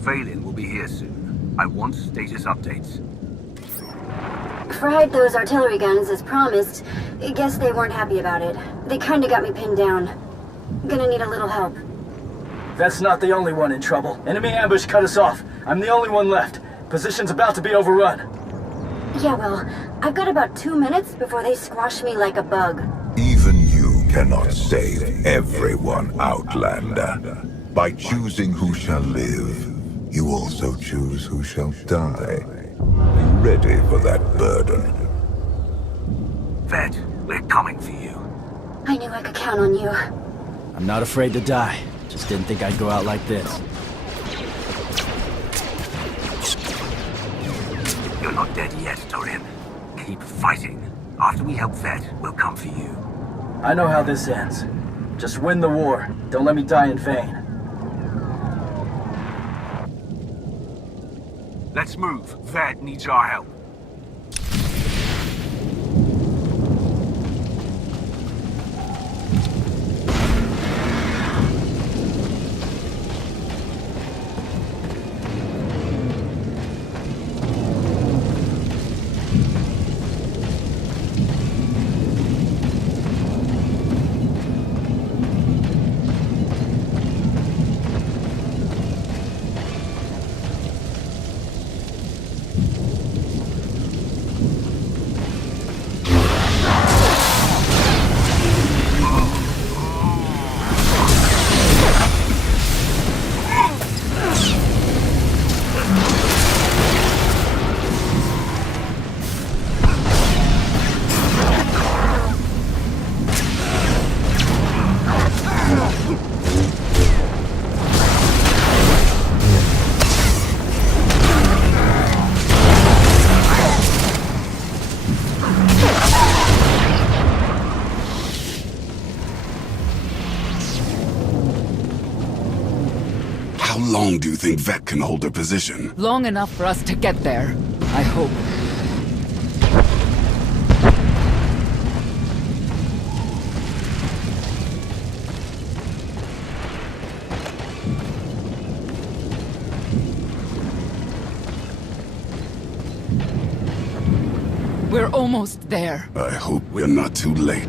Vaylin will be here soon. I want status updates. Fried those artillery guns as promised. I guess they weren't happy about it. They kinda got me pinned down. Gonna need a little help. That's not the only one in trouble. Enemy ambush cut us off. I'm the only one left. Position's about to be overrun. Yeah, well, I've got about 2 minutes before they squash me like a bug. Even you cannot save everyone, Outlander. By choosing who shall live, you also choose who shall die. You ready for that burden? Ved, we're coming for you. I knew I could count on you. I'm not afraid to die. Just didn't think I'd go out like this. You're not dead yet, Torian. Keep fighting. After we help Ved, we'll come for you. I know how this ends. Just win the war. Don't let me die in vain. Let's move. Ved needs our help. How long do you think Vet can hold her position? Long enough for us to get there, I hope. We're almost there. I hope we're not too late.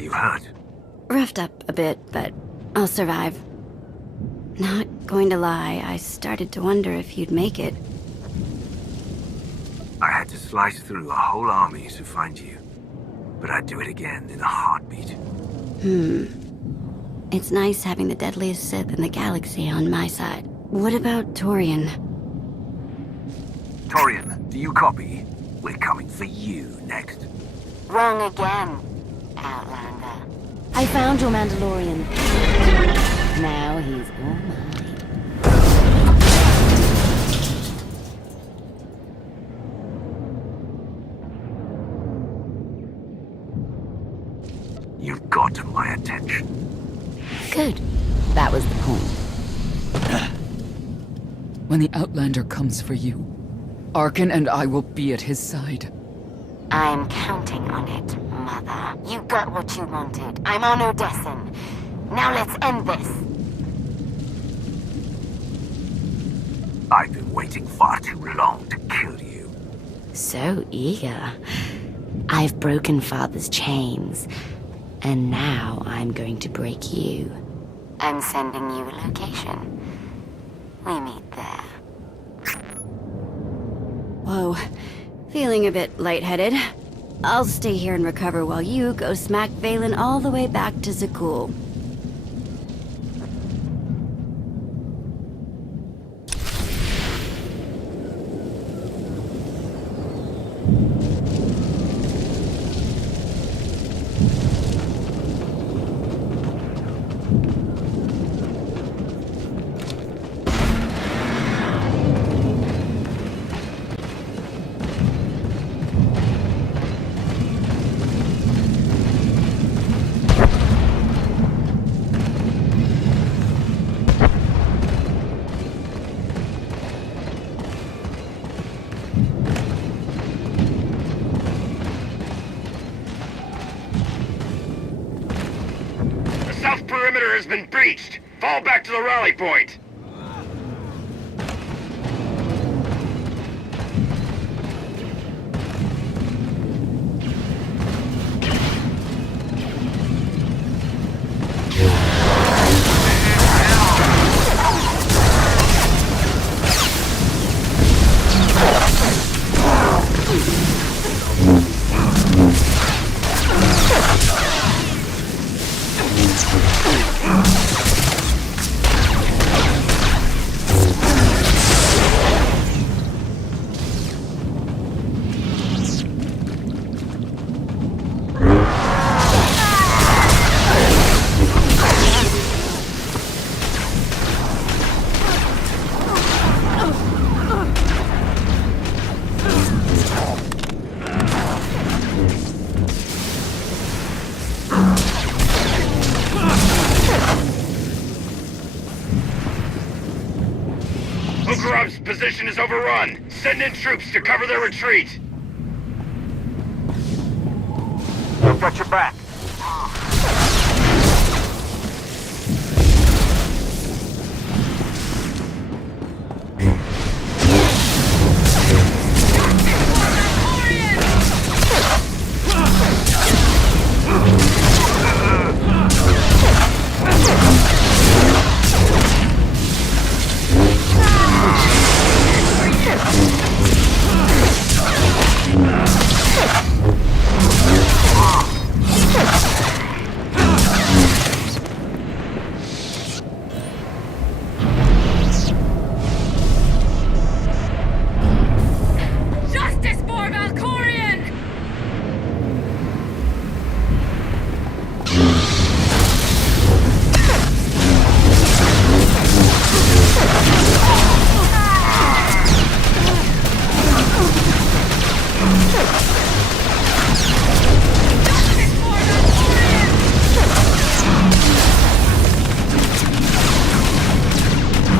you hurt? Roughed up a bit, but I'll survive. Not going to lie, I started to wonder if you'd make it. I had to slice through a whole army to find you. But I'd do it again in a heartbeat. It's nice having the deadliest Sith in the galaxy on my side. What about Torian? Torian, do you copy? We're coming for you next. Wrong again, Outlander. I found your Mandalorian. Now he's all mine. You've got my attention. Good. That was the point. When the Outlander comes for you, Arkin and I will be at his side. I'm counting on it, Mother. You got what you wanted. I'm on Odessen. Now let's end this. I've been waiting far too long to kill you. So eager. I've broken Father's chains, and now I'm going to break you. I'm sending you a location. We meet there. Whoa. Feeling a bit lightheaded. I'll stay here and recover while you go smack Valen all the way back to Zakul. Perimeter has been breached. Fall back to the rally point. Position is overrun. Send in troops to cover their retreat. I've got your back.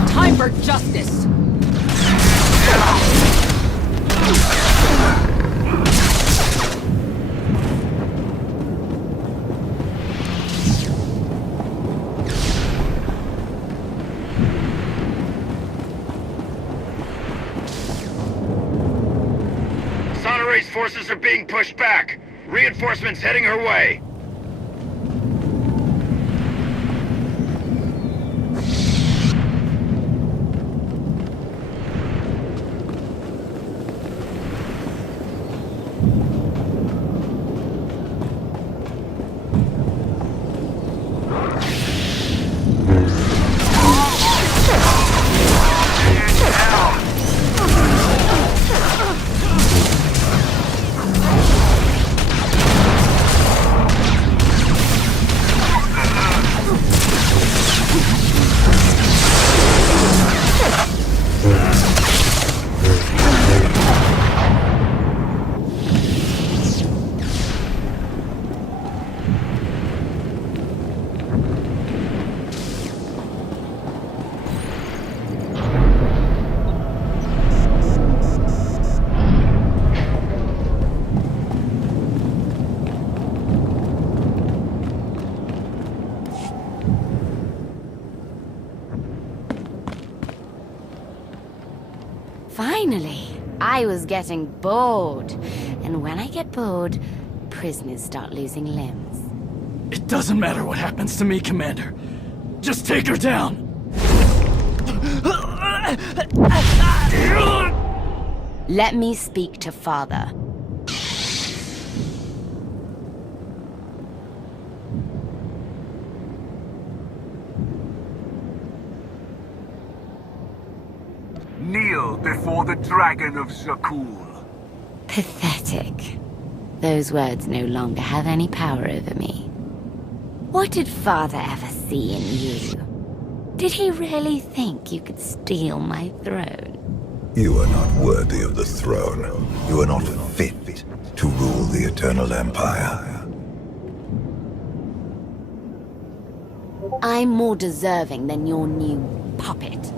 Time for justice! Sonora's forces are being pushed back. Reinforcements heading her way. Finally! I was getting bored. And when I get bored, prisoners start losing limbs. It doesn't matter what happens to me, Commander. Just take her down! Let me speak to Father. Kneel before the Dragon of Zakul. Pathetic. Those words no longer have any power over me. What did Father ever see in you? Did he really think you could steal my throne? You are not worthy of the throne. You are not fit to rule the Eternal Empire. I'm more deserving than your new puppet.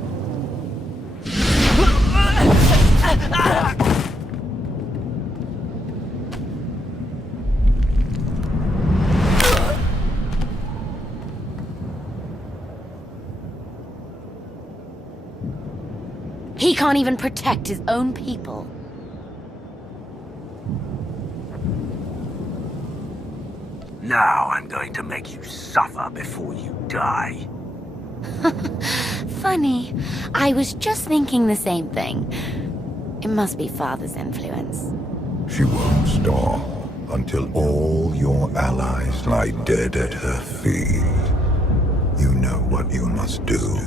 He can't even protect his own people. Now I'm going to make you suffer before you die. Funny. I was just thinking the same thing. It must be Father's influence. She won't stop until all your allies lie dead at her feet. You know what you must do.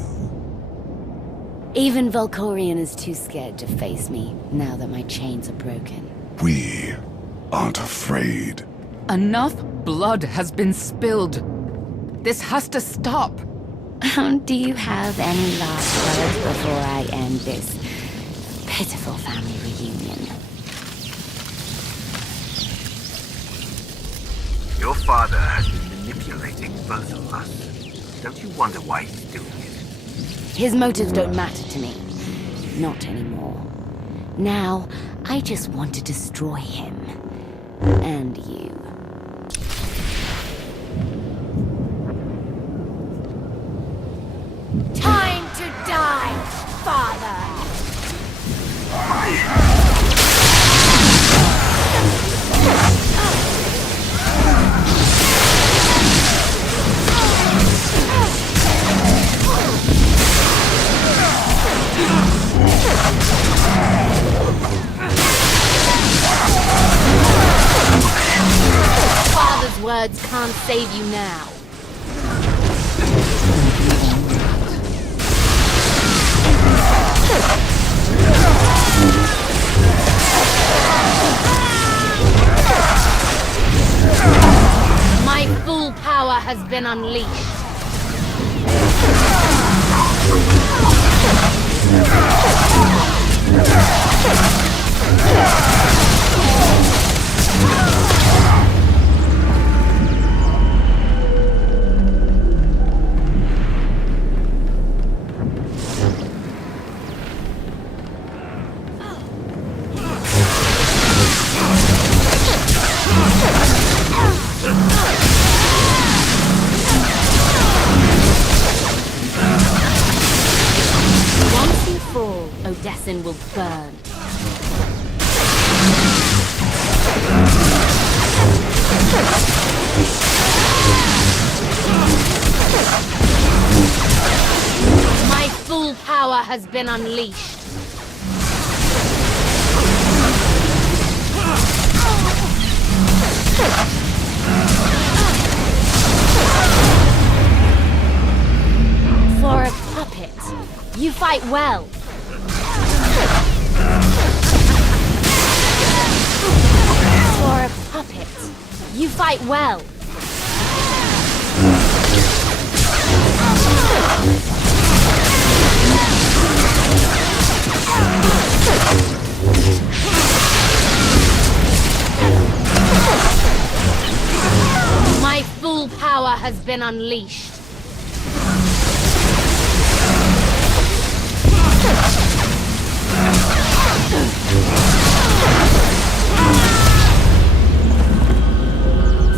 Even Valkorion is too scared to face me, now that my chains are broken. We aren't afraid. Enough blood has been spilled. This has to stop. Do you have any last words before I end this pitiful family reunion? Your father has been manipulating both of us. Don't you wonder why he's doing it? His motives don't matter to me. Not anymore. Now, I just want to destroy him. And you. Time to die, Father! Father's words can't save you now. My full power has been unleashed. Once you fall, Odessin will burn. My full power has been unleashed. For a puppet, you fight well. For a puppet, you fight well. My full power has been unleashed.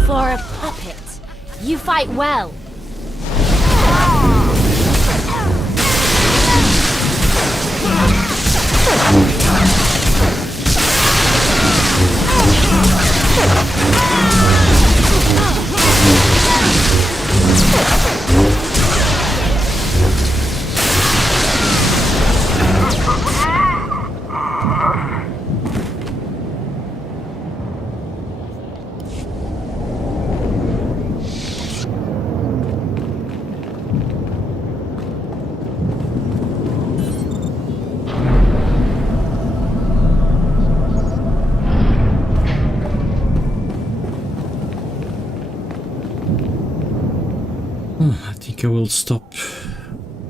For a puppet, you fight well. I think I will stop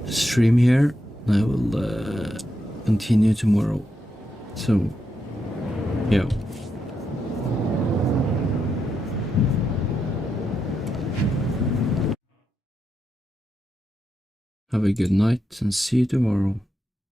the stream here. I will continue tomorrow. So, yeah. Have a good night and see you tomorrow.